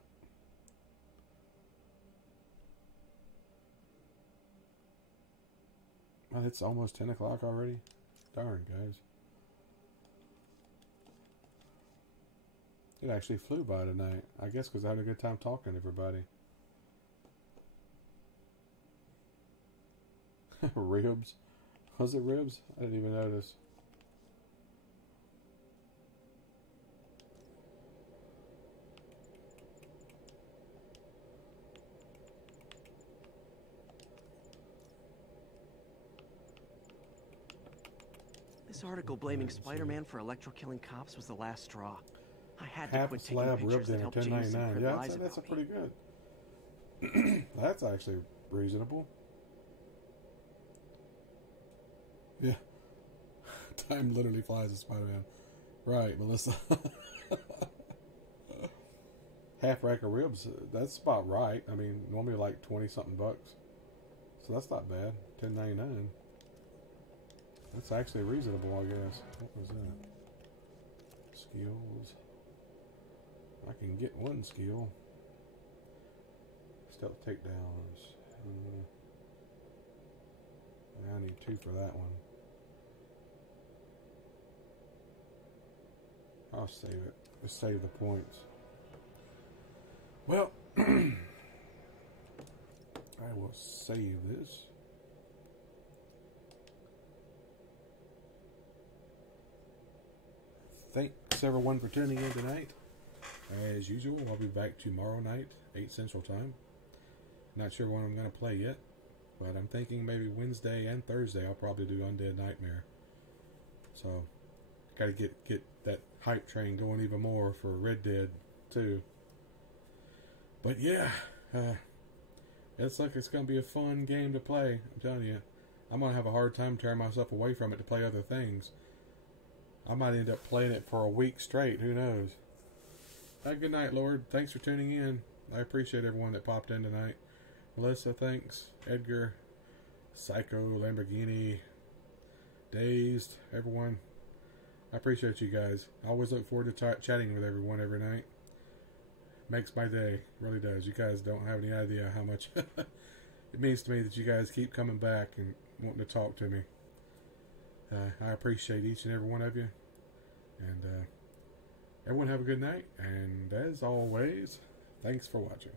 Oh, it's almost 10 o'clock already? Darn, guys. It actually flew by tonight. I guess because I had a good time talking to everybody. Ribs? Was it ribs? I didn't even notice. This article blaming Spider-Man for Electro-killing cops was the last straw. I had to quit taking pictures that helped Jameson print lies about me. That's a pretty good. That's actually reasonable. Yeah. Time literally flies with Spider-Man. Right, Melissa. Half rack of ribs, that's about right. I mean, normally like 20-something bucks. So that's not bad. $10.99. That's actually reasonable, I guess. What was that? Skills. I can get 1 skill. Stealth takedowns. I need 2 for that one. I'll save it. Just save the points. Well, I will save this. Thanks everyone for tuning in tonight. As usual, I'll be back tomorrow night, 8 Central Time. Not sure when I'm going to play yet, but I'm thinking maybe Wednesday and Thursday I'll probably do Undead Nightmare. So, got to get that hype train going even more for Red Dead 2. But yeah, it's like it's going to be a fun game to play. I'm telling you, I'm going to have a hard time tearing myself away from it to play other things. I might end up playing it for a week straight. Who knows? Good night, Lord. Thanks for tuning in. I appreciate everyone that popped in tonight. Melissa, thanks. Edgar, Psycho, Lamborghini, Dazed, everyone. I appreciate you guys. I always look forward to chatting with everyone every night. Makes my day. Really does. You guys don't have any idea how much it means to me that you guys keep coming back and wanting to talk to me. I appreciate each and every one of you. And everyone have a good night. And as always, thanks for watching.